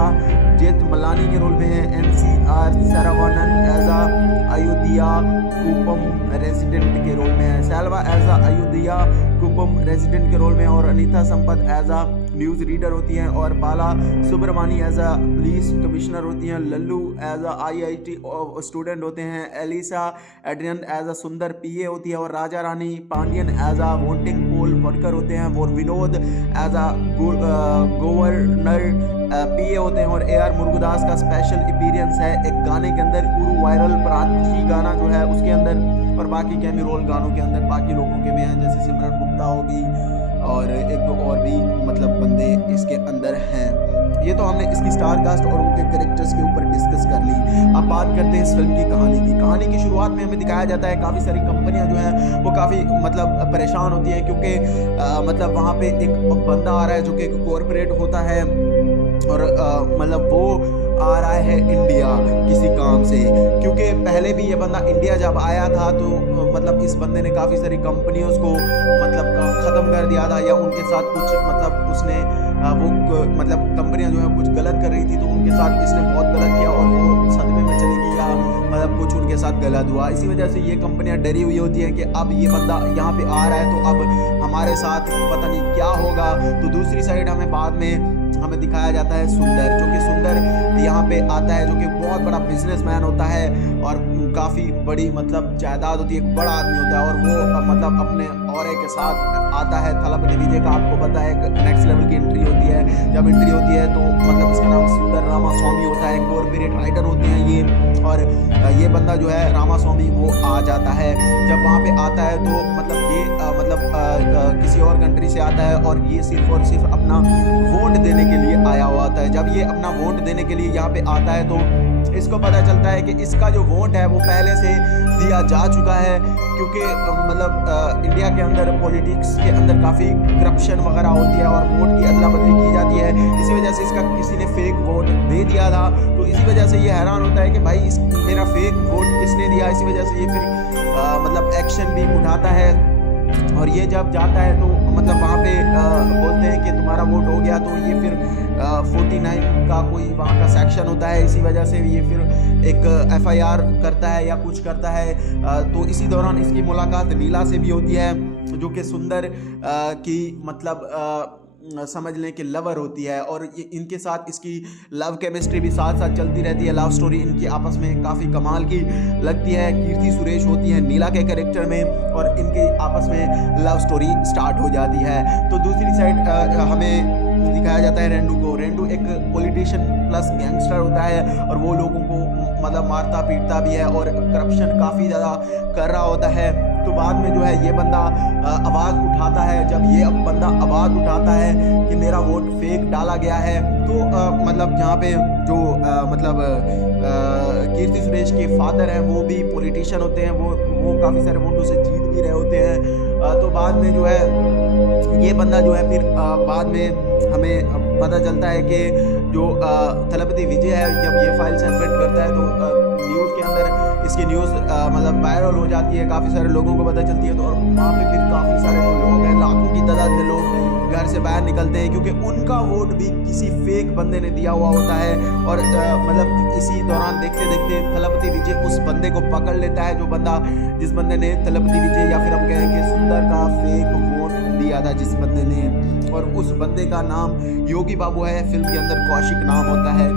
जेठ मलानी के रोल में है। NCR Saravanan as Ayodhya Kuppam resident के रोल में है। सैलवा एज अयोध्या कुपम रेजिडेंट के रोल में। और Anita Sampath as news reader होती हैं। और Bala Subramani as police commissioner होती हैं। लल्लू एज IIT स्टूडेंट होते हैं। Elisa Adrian as Sundar PA होती है। और Raja Rani Pandian as voting poll worker होते हैं। और विनोद एज गवर्नर PA होते हैं। और AR मुरुगदास का स्पेशल अपीयरेंस है एक गाने के अंदर, उरु वायरल प्राची गाना जो है उसके अंदर। और बाकी कैमी रोल गानों के अंदर बाकी लोगों के भी हैं, जैसे सिमरन गुप्ता होगी और एक दो और भी बंदे इसके अंदर हैं। ये तो हमने इसकी स्टार कास्ट और उनके कैरेक्टर्स के ऊपर डिस्कस कर ली। अब बात करते हैं इस फिल्म की कहानी की। कहानी की शुरुआत में हमें दिखाया जाता है काफ़ी सारी कंपनियां जो हैं वो काफ़ी परेशान होती हैं, क्योंकि वहाँ पे एक बंदा आ रहा है जो कि कॉरपोरेट होता है। और वो आ रहा है इंडिया किसी काम से, क्योंकि पहले भी ये बंदा इंडिया जब आया था तो इस बंदे ने काफ़ी सारी कंपनियों को ख़त्म कर दिया था, या उनके साथ कुछ उसने वो कंपनियां जो है कुछ गलत कर रही थी तो उनके साथ इसने बहुत गलत किया और वो सदमे में चली गई, या कुछ उनके साथ गलत हुआ। इसी वजह से ये कंपनियां डरी हुई होती हैं कि अब ये बंदा यहाँ पे आ रहा है तो अब हमारे साथ पता नहीं क्या होगा। तो दूसरी साइड हमें बाद में हमें दिखाया जाता है सुंदर, जो कि सुंदर यहाँ पे आता है, जो कि बहुत बड़ा बिजनेसमैन होता है और काफ़ी बड़ी मतलब जायदाद होती है, एक बड़ा आदमी होता है और वो मतलब अपने औरे के साथ आता है। थलपति विजय का आपको पता है एक नेक्स्ट लेवल की एंट्री होती है। जब एंट्री होती है तो मतलब इसका नाम सुंदर रामास्वामी होता है, कॉर्पोरेट राइटर होते हैं ये, और ये बंदा जो है रामास्वामी वो आ जाता है। जब वहाँ पे आता है तो मतलब ये किसी और कंट्री से आता है और ये सिर्फ और सिर्फ अपना वोट देने के लिए आया हुआ होता है। जब ये अपना वोट देने के लिए यहाँ पे आता है तो इसको पता चलता है कि इसका जो वोट है वो पहले से दिया जा चुका है, क्योंकि मतलब इंडिया के अंदर पॉलिटिक्स के अंदर काफ़ी करप्शन वगैरह होती है और वोट की अदला बदली की जाती है। इसी वजह से इसका किसी ने फेक वोट दे दिया था, तो इसी वजह से ये हैरान होता है कि भाई मेरा फेक वोट किसने दिया। इसी वजह से ये फिर मतलब एक्शन भी उठाता है और ये जब जाता है तो मतलब वहाँ पे बोलते हैं कि तुम्हारा वोट हो गया, तो ये फिर 49 का कोई वहाँ का सेक्शन होता है, इसी वजह से ये फिर एक FIR करता है या कुछ करता है। तो इसी दौरान इसकी मुलाकात नीला से भी होती है, जो कि सुंदर की मतलब समझ लें कि लवर होती है, और ये इनके साथ इसकी लव केमिस्ट्री भी साथ साथ चलती रहती है। लव स्टोरी इनकी आपस में काफ़ी कमाल की लगती है। कीर्ति सुरेश होती है नीला के कैरेक्टर में और इनके आपस में लव स्टोरी स्टार्ट हो जाती है। तो दूसरी साइड हमें दिखाया जाता है रेंडू को। रेंडू एक पॉलिटिशियन प्लस गैंगस्टर होता है और वो लोगों को मतलब मारता पीटता भी है और करप्शन काफ़ी ज़्यादा कर रहा होता है। तो बाद में जो है ये बंदा आवाज़ उठाता है। जब ये बंदा आवाज़ उठाता है कि मेरा वोट फेक डाला गया है, तो मतलब यहाँ पे जो मतलब कीर्ति सुरेश के फादर हैं वो भी पॉलिटिशियन होते हैं, वो काफ़ी सारे वोटों से जीत भी रहे होते हैं। तो बाद में जो है ये बंदा जो है फिर बाद में हमें पता चलता है कि जो थलपति विजय है जब ये फाइल सबमिट करता है तो न्यूज़ के अंदर इसकी न्यूज़ मतलब वायरल हो जाती है, काफ़ी सारे लोगों को पता चलती है। तो और वहाँ पे फिर काफ़ी सारे जो लोग हैं, लाखों की तादाद में लोग घर से बाहर निकलते हैं, क्योंकि उनका वोट भी किसी फेक बंदे ने दिया हुआ होता है। और मतलब इसी दौरान देखते देखते थलपति विजय उस बंदे को पकड़ लेता है, जो बंदा जिस बंदे ने थलपति विजय या फिर हम कहें कि सुंदर का फेक वोट दिया था जिस बंदे ने, और उस बंदे का नाम योगी बाबू है, फिल्म के अंदर कौशिक नाम होता है।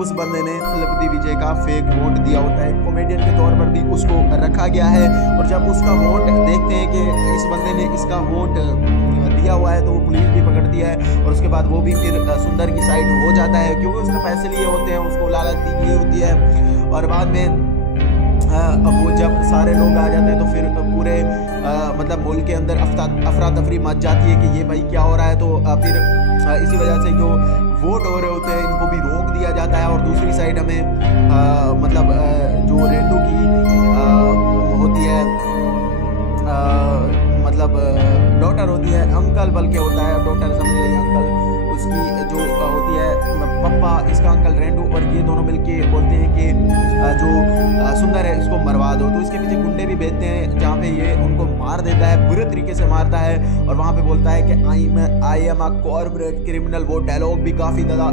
उस बंदे ने थलपति विजय का फेक वोट दिया होता है, कॉमेडियन के तौर पर भी उसको रखा गया है। और जब उसका वोट देखते हैं कि इस बंदे ने इसका वोट दिया हुआ है, तो वो पुलिस भी पकड़ती है और उसके बाद वो भी फिर सुंदर की साइड हो जाता है, क्योंकि उसने पैसे लिए होते हैं, उसको लालच दी गई होती है। और बाद में वो जब सारे लोग आ जाते हैं तो फिर पूरे मतलब मुल्क के अंदर अफरा तफरी मच जाती है कि ये भाई क्या हो रहा है। तो फिर इसी वजह से जो वोट हो रहे होते हैं इनको भी रोक दिया जाता है। और दूसरी साइड हमें मतलब जो रेंडू की होती है मतलब डॉटर होती है, अंकल बल्कि होता है, डॉटर समझ लीजिए अंकल, उसकी जो होती है पप्पा, इसका अंकल रेंडू, और ये दोनों मिलके बोलते हैं कि जो सुंदर है इसको मरवा दो। तो इसके पीछे गुंडे भी भेजते हैं, जहाँ पे ये उनको मार देता है, बुरे तरीके से मारता है। और वहाँ पे बोलता है कि I am a corporate criminal. वो डायलॉग भी काफ़ी ज़्यादा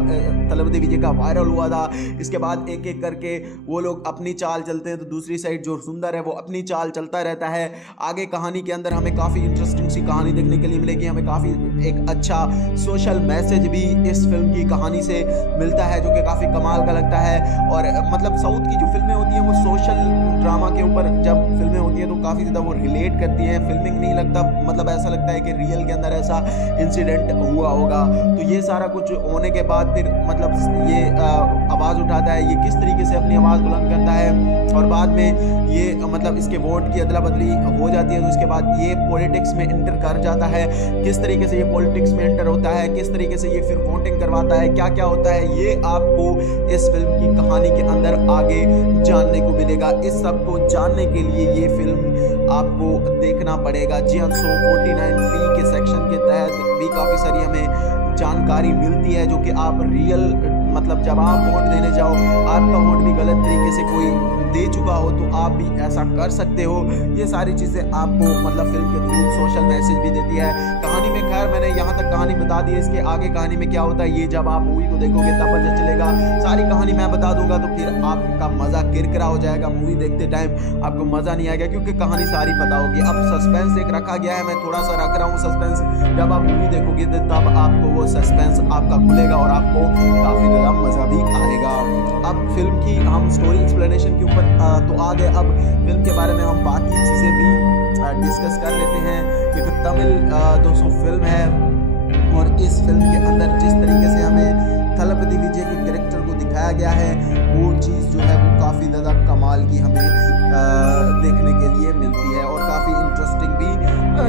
थलपति विजय का वायरल हुआ था। इसके बाद एक एक करके वो लोग अपनी चाल चलते हैं, तो दूसरी साइड जो सुंदर है वो अपनी चाल चलता रहता है। आगे कहानी के अंदर हमें काफ़ी इंटरेस्टिंग सी कहानी देखने के लिए मिलेगी, हमें काफ़ी एक अच्छा सोशल मैसेज भी इस फिल्म की कहानी से मिलता है, जो कि काफ़ी कमाल का लगता है। और मतलब साउथ की जो फिल्में होती हैं वो सोशल ड्रामा के ऊपर जब फिल्में होती हैं तो काफ़ी ज़्यादा वो रिलेट करती हैं। फिल्मिंग नहीं लगता, मतलब ऐसा लगता है कि रियल के अंदर ऐसा इंसिडेंट हुआ होगा। तो ये सारा कुछ होने के बाद फिर मतलब ये आवाज़ उठाता है, ये किस तरीके से अपनी आवाज़ बुलंद करता है। और बाद में ये मतलब इसके वोट की अदला बदली हो जाती है, तो इसके बाद ये पॉलिटिक्स में इंटर कर जाता है। किस तरीके से ये पॉलिटिक्स में इंटर होता है, किस तरीके से ये फिर वोटिंग करवाता है, क्या क्या होता है, ये आपको इस फिल्म की कहानी के अंदर आगे जानने को मिलेगा। इस सब को जानने के लिए ये फिल्म आपको देखना पड़ेगा। जी हाँ, 149B के सेक्शन के तहत भी काफ़ी सारी हमें जानकारी मिलती है, जो कि आप रियल मतलब जब आप वोट देने जाओ, आपका वोट भी गलत तरीके से कोई दे चुका हो तो आप भी ऐसा कर सकते हो। ये सारी चीज़ें आपको मतलब फिल्म के थ्रू सोशल मैसेज भी देती है। कहानी में खैर मैंने यहाँ तक कहानी बता दी है, इसके आगे कहानी में क्या होता है ये जब आप मूवी को देखोगे तब पता चलेगा। सारी कहानी मैं बता दूंगा तो फिर आपका मज़ा किरकिरा हो जाएगा, मूवी देखते टाइम आपको मज़ा नहीं आएगा क्योंकि कहानी सारी पता होगी। अब सस्पेंस एक रखा गया है, मैं थोड़ा सा रख रहा हूँ सस्पेंस, जब आप मूवी देखोगे तब आपको वो सस्पेंस आपका खुलेगा और आपको काफ़ी ज़्यादा मज़ा भी आएगा। अब फिल्म की हम स्टोरी एक्सप्लेनेशन के ऊपर तो आ गए, अब फिल्म के बारे में हम बाकी चीज़ें भी डिस्कस कर लेते हैं। क्योंकि तमिल दोस्तों फिल्म है और इस फिल्म के अंदर जिस तरीके से हमें थलपति विजय के कैरेक्टर को दिखाया गया है वो चीज़ जो है वो काफ़ी ज़्यादा कमाल की हमें देखने के लिए मिलती है और काफ़ी इंटरेस्टिंग भी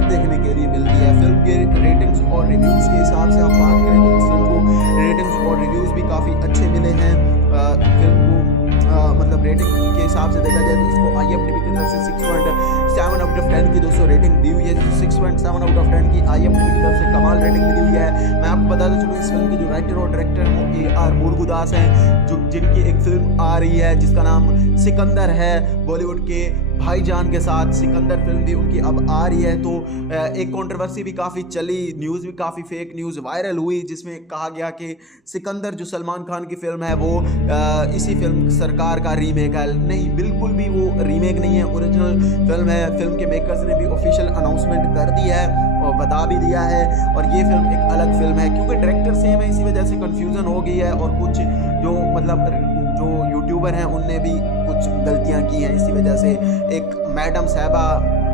देखने के लिए मिलती है। फिल्म के रेटिंग्स और रिव्यूज़ के हिसाब से हम बात करें तो इस फिल्म को रेटिंग्स और रिव्यूज़ भी काफ़ी अच्छे मिले हैं। फिल्म को मतलब रेटिंग के हिसाब से देखा जाए तो इसको IMDb की तरफ से 6.7 आउट ऑफ 10 की दोस्तों रेटिंग दी हुई है। 6.7 आउट ऑफ 10 की IMDb की तरफ से कमाल रेटिंग मिली हुई है। मैं आपको बताता चलूँ इस फिल्म के जो राइटर और डायरेक्टर हैं वो AR मुरुगदास हैं, जो जिनकी एक फिल्म आ रही है जिसका नाम सिकंदर है। बॉलीवुड के भाईजान के साथ सिकंदर फिल्म भी उनकी अब आ रही है। तो एक कंट्रोवर्सी भी काफ़ी चली, न्यूज़ भी काफ़ी फेक न्यूज़ वायरल हुई जिसमें कहा गया कि सिकंदर जो सलमान खान की फिल्म है वो इसी फिल्म सरकार का रीमेक है। नहीं, बिल्कुल भी वो रीमेक नहीं है, ओरिजिनल फिल्म है। फिल्म के मेकर्स ने भी ऑफिशियल अनाउंसमेंट कर दी है और बता भी दिया है और ये फिल्म एक अलग फिल्म है क्योंकि डायरेक्टर सेम है, इसी वजह से कन्फ्यूज़न हो गई है और कुछ जो मतलब जो यूट्यूबर हैं उनने भी कुछ गलतियां की हैं। इसी वजह से एक मैडम साहबा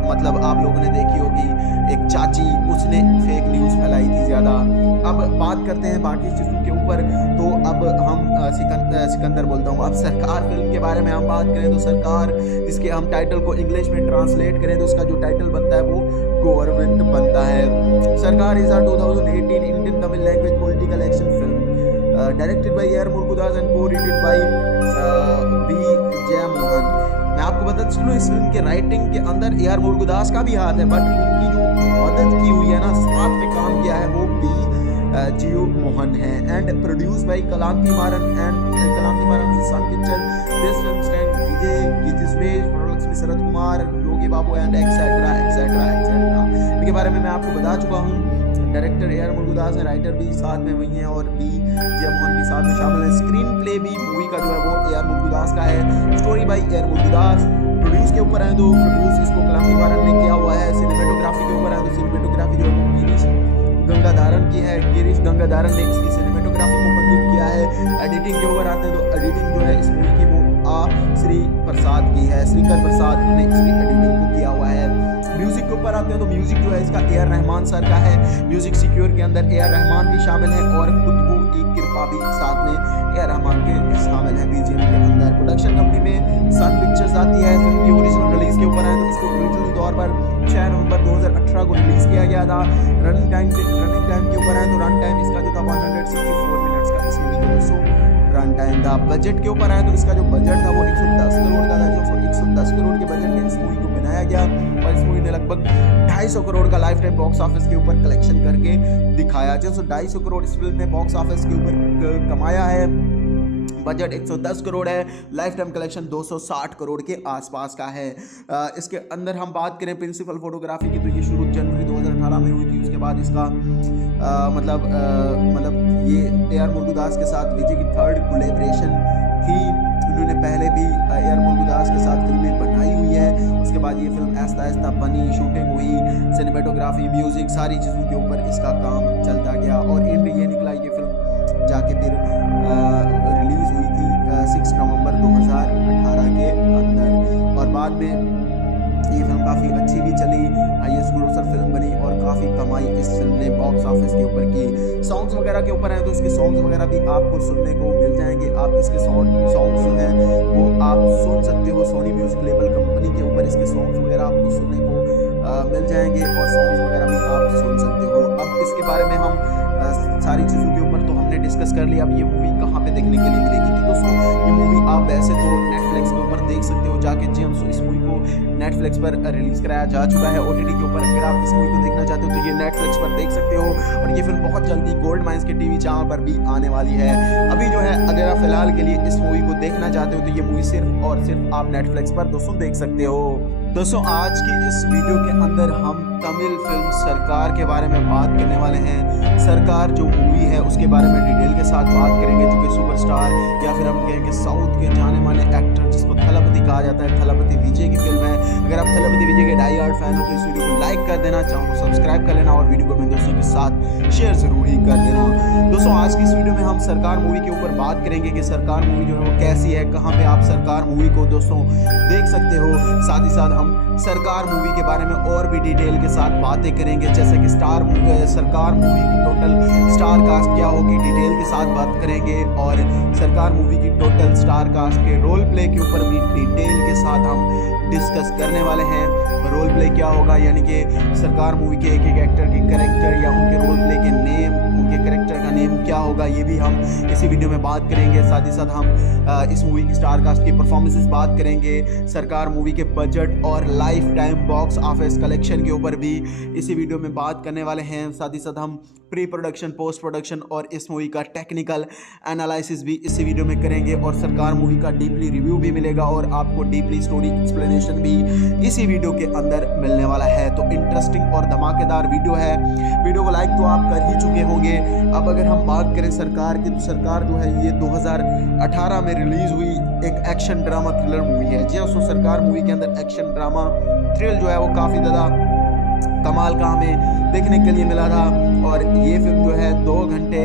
मतलब आप लोगों ने देखी होगी, एक चाची, उसने फेक न्यूज़ फैलाई थी ज़्यादा। अब बात करते हैं बाकी चीज़ों के ऊपर, तो अब हम सिकंदर बोलता हूँ, अब सरकार फिल्म के बारे में हम बात करें तो सरकार, इसके हम टाइटल को इंग्लिश में ट्रांसलेट करें तो उसका जो टाइटल बनता है वो गवर्नमेंट बनता है। Sarkar is 2018 Indian Tamil language political action film directed by AR Murugadoss and co-written by B Jeyamohan. मैं आपको बताता चलूँ इस फिल्म के राइटिंग के अंदर AR मुरुगदास का भी हाथ है, बट उनकी जो मदद की हुई है ना, साथ में काम किया है वो B जयमोहन है। And produce by Kalanithi Maran Sun picture. This film stand Vijay Keerthy Suresh, products में Sarath Kumar, Yogi Babu and etcetera etcetera etcetera. इनके बारे में मैं आपको बता चुका हूँ। डायरेक्टर AR मुरुगदास है, राइटर भी साथ में वही हैं और B जयमोहन भी साथ में शामिल है। स्क्रीन प्ले भी मूवी का जो है वो AR मुरुगदास का है। Story by AR Murugadoss. Produce के ऊपर है तो प्रोड्यूस इसको कलांतिमारन ने किया हुआ है। सिनेमेटोग्राफी के ऊपर है तो सिनेमेटोग्राफी जो है वो गिरीश गंगाधारन की है। गिरीश गंगाधारन ने इसकी सिनेमेटोग्राफी को कंप्लीट किया है। एडिटिंग के ऊपर आते हैं तो एडिटिंग जो है इस मूवी की वो श्री प्रसाद की है, श्रीकर प्रसाद ने इसकी एडिटिंग को किया हुआ है। म्यूजिक के ऊपर आते हैं तो म्यूजिक जो है इसका AR रहमान सर का है। म्यूजिक सिक्योर के अंदर AR रहमान भी शामिल है और खुद को एक कृपा भी साथ में AR रहमान के शामिल है BGM के अंदर। प्रोडक्शन कंपनी में सन पिक्चर्स आती है। फिल्म की ओरिजिनल रिलीज के ऊपर है तो इसको ओरिजिनल तौर पर 6 नवंबर 2018 को रिलीज किया गया था। रनिंग टाइम के ऊपर है तो रन टाइम इसका जो था 164 मिनट्स का इस मूवी का दोस्तों रन टाइम था। बजट के ऊपर है तो इसका जो बजट था वो 110 करोड़ का था, जो 110 करोड़ के बजट में इस मूवी को बनाया गया और इस मूवी ने लगभग 250 करोड़ का लाइफ टाइम बॉक्स ऑफिस के ऊपर कलेक्शन करके दिखाया। 250 करोड़ इस फिल्म ने बॉक्स ऑफिस के ऊपर कमाया है। बजट 110 करोड़ है, लाइफ टाइम कलेक्शन 260 करोड़ के आसपास का है। इसके अंदर हम बात करें प्रिंसिपल फोटोग्राफी की तो ये शुरू जनवरी 2018 में हुई थी। उसके बाद इसका मतलब ये AR मुरुगदास के साथ विजय की 3rd कोलैबोरेशन थी। उन्होंने पहले भी AR मुरुगदास के साथ फिल्में बनाई हुई है। उसके बाद ये फिल्म आहिस्ता आहिस्ता बनी, शूटिंग हुई, सिनेमेटोग्राफी, म्यूज़िक, सारी चीज़ों के ऊपर इसका काम चलता गया और एंड ये निकला ये फिल्म जाके फिर रिलीज़ हुई थी 6 नवंबर 2018 के अंदर और बाद में ये फिल्म काफ़ी अच्छी भी चली, हाईएस्ट ग्रोसर फिल्म बनी और काफ़ी कमाई इस फिल्म ने बॉक्स ऑफिस के ऊपर की। सॉन्ग्स वगैरह के ऊपर हैं तो इसके सॉन्ग्स वगैरह भी आपको सुनने को मिल जाएंगे। आप इसके सॉन्ग्स जो हैं वो आप सुन सकते हो। सोनी म्यूजिक लेबल कंपनी के ऊपर इसके सॉन्ग्स वगैरह आपको सुनने को मिल जाएंगे और सॉन्ग्स वगैरह भी आप सुन सकते हो। अब इसके बारे में हम सारी चीज़ों के ऊपर तो हमने डिस्कस कर लिया अब ये मूवी कहाँ पे देखने के लिए मिलेगी। तो दोस्तों ये मूवी आप वैसे तो नेटफ्लिक्स के ऊपर देख सकते हो जाके। जी हाँ, इस मूवी को नेटफ्लिक्स पर रिलीज कराया जा चुका है OTT के ऊपर। अगर आप इस मूवी को देखना चाहते हो तो ये नेटफ्लिक्स पर देख सकते हो, और ये फिल्म बहुत जल्दी गोल्ड माइंस के टीवी चैनल पर भी आने वाली है। अभी जो है अगर आप फिलहाल के लिए इस मूवी को देखना चाहते हो तो ये मूवी सिर्फ और सिर्फ आप नेटफ्लिक्स पर दोस्तों देख सकते हो। दोस्तों आज की इस वीडियो के अंदर हम तमिल फिल्म सरकार के बारे में बात करने वाले हैं। सरकार जो मूवी है उसके बारे में डिटेल के साथ बात करेंगे, जो कि सुपरस्टार या फिर हम कहेंगे साउथ के जाने माने एक्टर जिसको थलपति कहा जाता है, थलपति विजय की फिल्म है। अगर आप थलपति विजय के डाई हार्ड फैन हो तो इस वीडियो को लाइक कर देना, चैनल को सब्सक्राइब कर लेना और वीडियो को अपने दोस्तों के साथ शेयर जरूर ही कर देना। दोस्तों आज की इस वीडियो में हम सरकार मूवी के ऊपर बात करेंगे कि सरकार मूवी जो है वो कैसी है, कहाँ पे आप सरकार मूवी को दोस्तों देख सकते हो। साथ ही साथ हम सरकार मूवी के बारे में और भी डिटेल के साथ बातें करेंगे, जैसे कि सरकार मूवी की टोटल स्टार कास्ट क्या होगी डिटेल के साथ बात करेंगे, और सरकार मूवी की टोटल स्टार कास्ट के रोल प्ले के ऊपर भी डिटेल के साथ हम डिस्कस करने वाले हैं। रोल प्ले क्या होगा, यानी कि सरकार मूवी के एक एक एक्टर के कैरेक्टर या उनके रोल प्ले के नेम, उनके कैरेक्टर का नेम क्या होगा, ये भी हम इसी वीडियो में बात करेंगे। साथ ही साथ हम इस मूवी की स्टार कास्ट की परफॉर्मेंसेस बात करेंगे, सरकार मूवी के बजट और life time box office collection के ऊपर भी इसी वीडियो में बात करने वाले हैं। साथ ही साथ हम प्री प्रोडक्शन, पोस्ट प्रोडक्शन और इस मूवी का टेक्निकल एनालिसिस भी इसी वीडियो में करेंगे, और सरकार मूवी का डीपली रिव्यू भी मिलेगा और आपको डीपली स्टोरी एक्सप्लेनेशन भी इसी वीडियो के अंदर मिलने वाला है। तो इंटरेस्टिंग और धमाकेदार वीडियो है। वीडियो को लाइक तो आप कर ही चुके होंगे। अब अगर हम बात करें सरकार की, तो सरकार जो है ये 2018 में रिलीज हुई एक एक्शन ड्रामा थ्रिलर मूवी है। जी हाँ, सरकार मूवी के अंदर एक्शन ड्रामा थ्रिल जो है वो काफ़ी ज़्यादा कमाल का हमें देखने के लिए मिला था, और ये फिल्म जो है 2 घंटे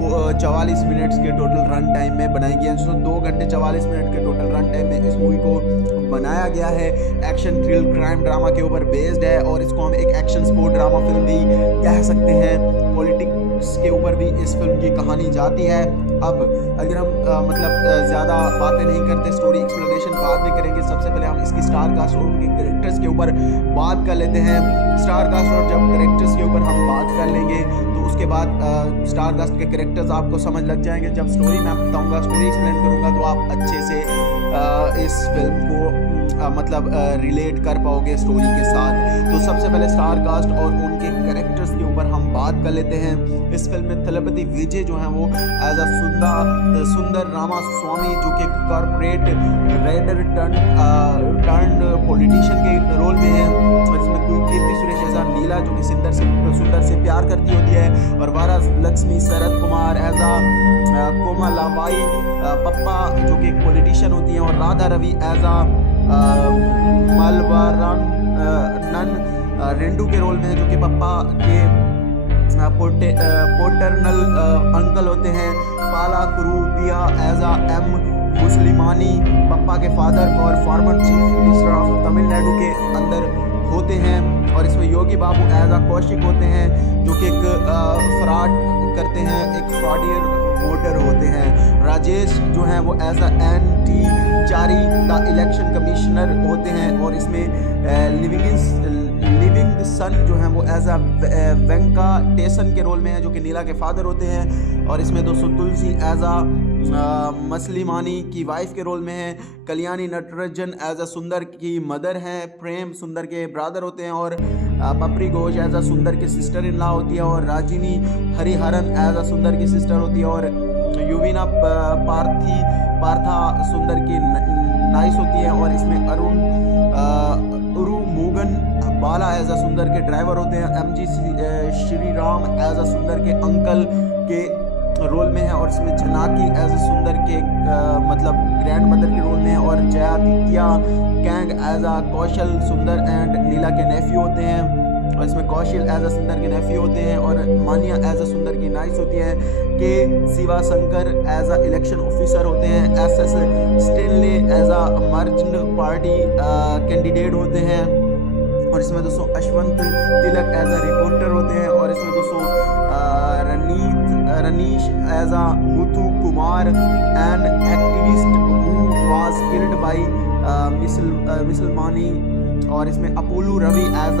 44 मिनट्स के टोटल रन टाइम में बनाई गई है। 2 घंटे 44 मिनट के टोटल रन टाइम में इस मूवी को बनाया गया है। एक्शन थ्रिल क्राइम ड्रामा के ऊपर बेस्ड है, और इसको हम एक एक्शन स्पोर्ट ड्रामा फिल्म भी कह सकते हैं। पॉलिटिक्स के ऊपर भी इस फिल्म की कहानी जाती है। अब अगर हम ज़्यादा बातें नहीं करते, स्टोरी एक्सप्लेनेशन बाद में करेंगे। सबसे पहले हम इसकी स्टार कास्ट और उनके कैरेक्टर्स के ऊपर बात कर लेते हैं। स्टार कास्ट और जब कैरेक्टर्स के ऊपर हम बात कर लेंगे तो उसके बाद स्टार कास्ट के कैरेक्टर्स आपको समझ लग जाएंगे। जब स्टोरी मैं बताऊंगा, स्टोरी एक्सप्लेन करूंगा, तो आप अच्छे से इस फिल्म को रिलेट कर पाओगे स्टोरी के साथ। तो सबसे पहले स्टार कास्ट और उनके कैरेक्टर्स के ऊपर हम बात कर लेते हैं। इस फिल्म में थलपति विजय जो है वो एज अ सुंदर रामास्वामी, जो कि कॉर्पोरेट रेडर टर्न पॉलिटिशियन के रोल में है, और इसमें कोई कीर्ति सुरेश एज नीला जो कि सुंदर से प्यार करती होती है, और वारा लक्ष्मी शरद कुमार एज कोमलाबाई पप्पा जो कि पॉलिटिशियन होती हैं, और राधा रवि एज मलबारन रेंडू के रोल में है, जो कि पप्पा के पोटर्नल अंकल होते हैं। पाला कुरूबिया एज एम मुस्लिमानी पप्पा के फादर और former chief minister of Tamil Nadu के अंदर होते हैं, और इसमें योगी बाबू एज कौशिक होते हैं, जो कि एक फ्रॉड करते हैं, एक फ्रॉडियर वोटर होते हैं। राजेश जो हैं वो एज एंटी जारी द इलेक्शन कमिश्नर होते हैं, और इसमें लिविंग सन जो हैं वो एज वेंकटेशन के रोल में है, जो कि नीला के फादर होते हैं, और इसमें दोस्तों तुलसी एज मसलिमानी की वाइफ के रोल में है। कल्याणी नटराजन एज सुंदर की मदर हैं, प्रेम सुंदर के ब्रदर होते हैं, और पपरी घोष एज सुंदर की सिस्टर इन लॉ होती है, और राजिनी हरिहरन एज सुंदर की सिस्टर होती है, और युविना पार्था सुंदर की नाइस होती है, और इसमें मुगन बाला एज सुंदर के ड्राइवर होते हैं। MG श्री राम एज सुंदर के अंकल के रोल में है, और इसमें झनाकी एज सुंदर के ग्रैंड मदर के रोल में है, और जयादित्या कैंग एज कौशल सुंदर एंड नीला के नेफ्यू होते हैं, और इसमें कौशल एज सुंदर के नेफ्यू होते हैं, और मानिया एज सुंदर की नाइस होती है। K Shiva Shankar as election officer होते हैं। SS Stanley as merchant party candidate होते हैं, और इसमें दोस्तों अश्वंत तिलक एज रिपोर्टर होते हैं, और इसमें दोस्तों Ranish as Muthu Kumar an activist who was killed by मिसलमानी, और इसमें अपोलो रवि एज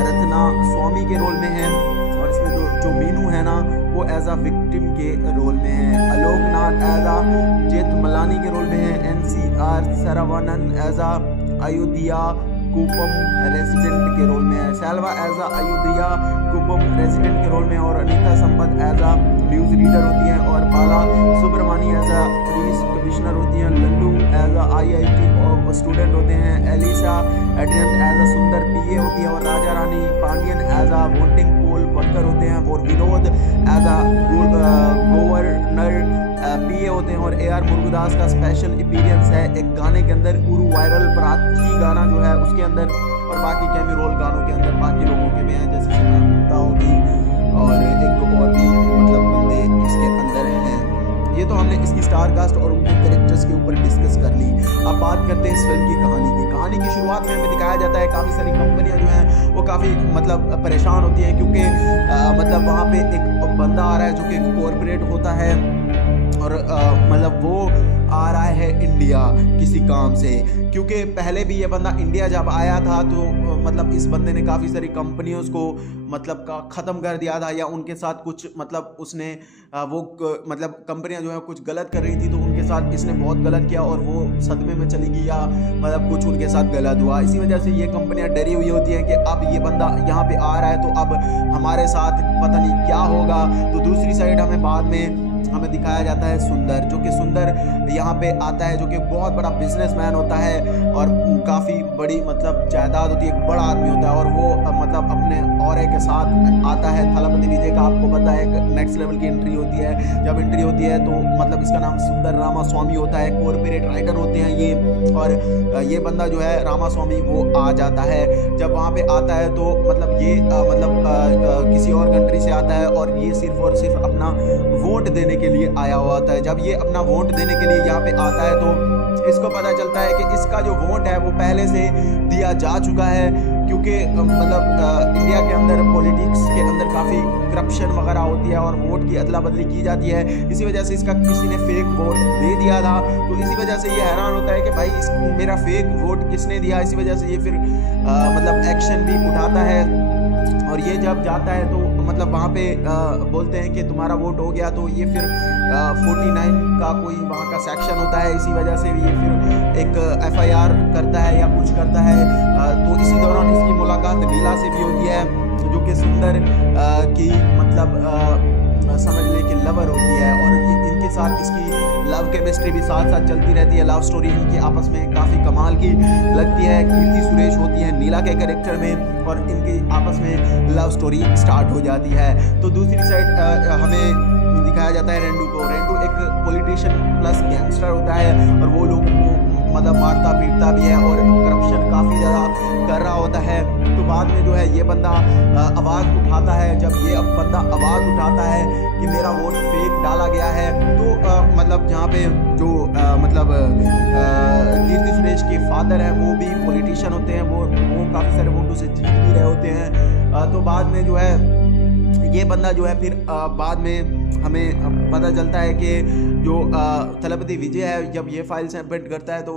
रत्ना स्वामी के रोल में है, और इसमें जो मीनू है ना वो एज अ विक्टिम के रोल में है, आलोकनाथ एज अ जेठमलानी के रोल में है, NCR Saravanan as a Ayodhya Kuppam resident के रोल में है, Selva as a Ayodhya Kuppam resident के रोल में है, और Anita Sampath as a news reader होती हैं, और Bala Subramani as a police commissioner होती हैं, Lallu as a IIT student होते हैं, एलिसा एड्रियन एज अ सुंदर PA होती है, और Raja Rani Pandian as a voting poll worker होते हैं, और Vinod as a governor PA होते हैं, और AR मुरुगदास का स्पेशल अपीयरेंस है एक गाने के अंदर, उरु वायरल प्राची गाना जो है उसके अंदर, और बाकी कैमी रोल गानों के अंदर बाकी लोगों के भी हैं, जैसे सिद्धार्थ गुप्ता होगी और एक और भी मतलब बंदे इसके अंदर हैं। ये तो हमने इसकी स्टार कास्ट और उनके कैरेक्टर्स के ऊपर डिस्कस कर ली। अब बात करते हैं इस फिल्म की कहानी की शुरुआत में हमें दिखाया जाता है काफ़ी सारी कंपनियां जो हैं वो काफ़ी मतलब परेशान होती हैं, क्योंकि मतलब वहाँ पे एक बंदा आ रहा है जो कि कॉरपोरेट होता है, और मतलब वो आ रहा है इंडिया किसी काम से, क्योंकि पहले भी ये बंदा इंडिया जब आया था तो मतलब इस बंदे ने काफ़ी सारी कंपनियों को मतलब का ख़त्म कर दिया था, या उनके साथ कुछ मतलब उसने वो मतलब कंपनियां जो है कुछ गलत कर रही थी तो उनके साथ इसने बहुत गलत किया और वो सदमे में चली गई, या मतलब कुछ उनके साथ गलत हुआ। इसी वजह से ये कंपनियां डरी हुई होती हैं कि अब ये बंदा यहाँ पे आ रहा है तो अब हमारे साथ पता नहीं क्या होगा। तो दूसरी साइड हमें दिखाया जाता है सुंदर, जो कि सुंदर यहाँ पे आता है, जो कि बहुत बड़ा बिजनेसमैन होता है और काफ़ी बड़ी मतलब जायदाद होती है, एक बड़ा आदमी होता है, और वो मतलब अपने औरे के साथ आता है। थलपति विजय का आपको पता है नेक्स्ट लेवल की एंट्री होती है, जब एंट्री होती है तो मतलब इसका नाम सुंदर रामास्वामी होता है, कॉर्पोरेट राइटर होते हैं ये, और ये बंदा जो है रामास्वामी वो आ जाता है। जब वहाँ पे आता है तो मतलब ये किसी और कंट्री से आता है और ये सिर्फ और सिर्फ अपना वोट देने के लिए आया हुआ होता है। जब ये अपना वोट देने के लिए यहाँ पे आता है तो इसको पता चलता है कि इसका जो वोट है वो पहले से दिया जा चुका है, क्योंकि मतलब इंडिया के अंदर पॉलिटिक्स के अंदर काफ़ी करप्शन वगैरह होती है और वोट की अदला बदली की जाती है। इसी वजह से इसका किसी ने फेक वोट दे दिया था, तो इसी वजह से ये हैरान होता है कि भाई मेरा फेक वोट किसने दिया। इसी वजह से ये फिर मतलब एक्शन भी उठाता है, और ये जब जाता है तो मतलब वहाँ पे बोलते हैं कि तुम्हारा वोट हो गया, तो ये फिर 49 का कोई वहाँ का सेक्शन होता है, इसी वजह से ये फिर एक FIR करता है या कुछ करता है। तो इसी दौरान इसकी मुलाकात नीला से भी होती है, जो कि सुंदर की मतलब समझ ले कि लवर होती है, और इनके साथ इसकी लव केमिस्ट्री भी साथ साथ चलती रहती है। लव स्टोरी इनकी आपस में काफ़ी कमाल की लगती है। कीर्ति सुरेश होती है नीला के कैरेक्टर में, और इनकी आपस में लव स्टोरी स्टार्ट हो जाती है। तो दूसरी साइड हमें दिखाया जाता है रेंडू को। रेंडू एक पॉलिटिशियन प्लस गैंगस्टर होता है, और वो लोगों को मतलब मारता पीटता भी है और करप्शन काफ़ी ज़्यादा कर रहा होता है। तो बाद में जो है ये बंदा आवाज़ उठाता है। जब ये बंदा आवाज़ उठाता है कि मेरा वोट फेक डाला गया है, तो मतलब जहाँ पे जो मतलब कीर्ति सुरेश के फादर हैं वो भी पॉलिटिशियन होते हैं, वो काफ़ी सारे वोटों से जीत भी रहे होते हैं। तो बाद में जो है ये बंदा जो है फिर बाद में हमें पता चलता है कि जो थलपति विजय है, जब ये फाइल सबमिट करता है तो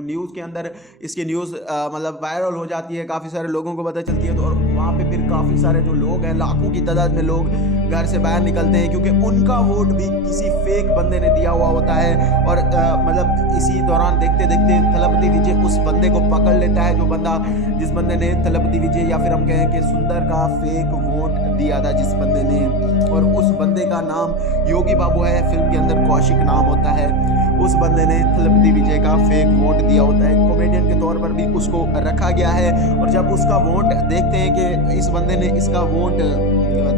न्यूज़ के अंदर इसकी न्यूज़ मतलब वायरल हो जाती है, काफ़ी सारे लोगों को पता चलती है। तो और वहाँ पे फिर काफ़ी सारे जो लोग हैं, लाखों की तादाद में लोग घर से बाहर निकलते हैं, क्योंकि उनका वोट भी किसी फेक बंदे ने दिया हुआ होता है। और मतलब इसी दौरान देखते देखते थलपति विजय उस बंदे को पकड़ लेता है, जो बंदा जिस बंदे ने थलपति विजय या फिर हम कहें कि सुंदर का फेक वोट दिया था जिस बंदे ने, और उस बंदे का नाम योगी बाबू है, फिल्म के अंदर कौशिक नाम होता है। उस बंदे ने थलपति विजय का फेक वोट दिया होता है, कॉमेडियन के तौर पर भी उसको रखा गया है। और जब उसका वोट देखते हैं कि इस बंदे ने इसका वोट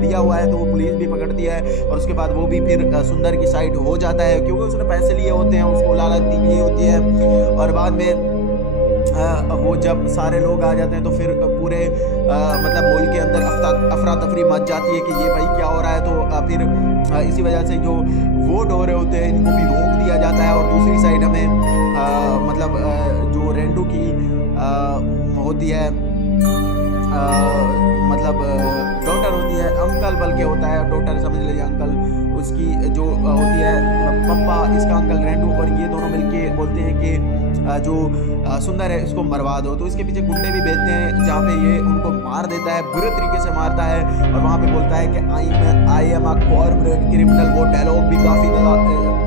दिया हुआ है, तो वो पुलिस भी पकड़ती है, और उसके बाद वो भी फिर सुंदर की साइड हो जाता है, क्योंकि उसने पैसे लिए होते हैं, उसको लालच दी गई होती है। और बाद में वो जब सारे लोग आ जाते हैं तो फिर पूरे मतलब मॉल के अंदर अफरा तफरी मच जाती है कि ये भाई क्या हो रहा है। तो फिर इसी वजह से जो वोट हो रहे होते हैं इनको भी रोक दिया जाता है। और दूसरी साइड हमें मतलब जो रेंडू की होती है मतलब डॉटर होती है, अंकल बल्कि होता है, डॉटर समझ लीजिए अंकल, उसकी जो होती है पप्पा, इसका अंकल रेंडू, और ये दोनों मिलके बोलते हैं कि जो सुंदर है उसको मरवा दो। तो इसके पीछे गुंडे भी भेजते हैं जहाँ पे ये उनको मार देता है, बुरे तरीके से मारता है, और वहाँ पे बोलता है कि I am a corporate criminal. वो डायलॉग भी काफ़ी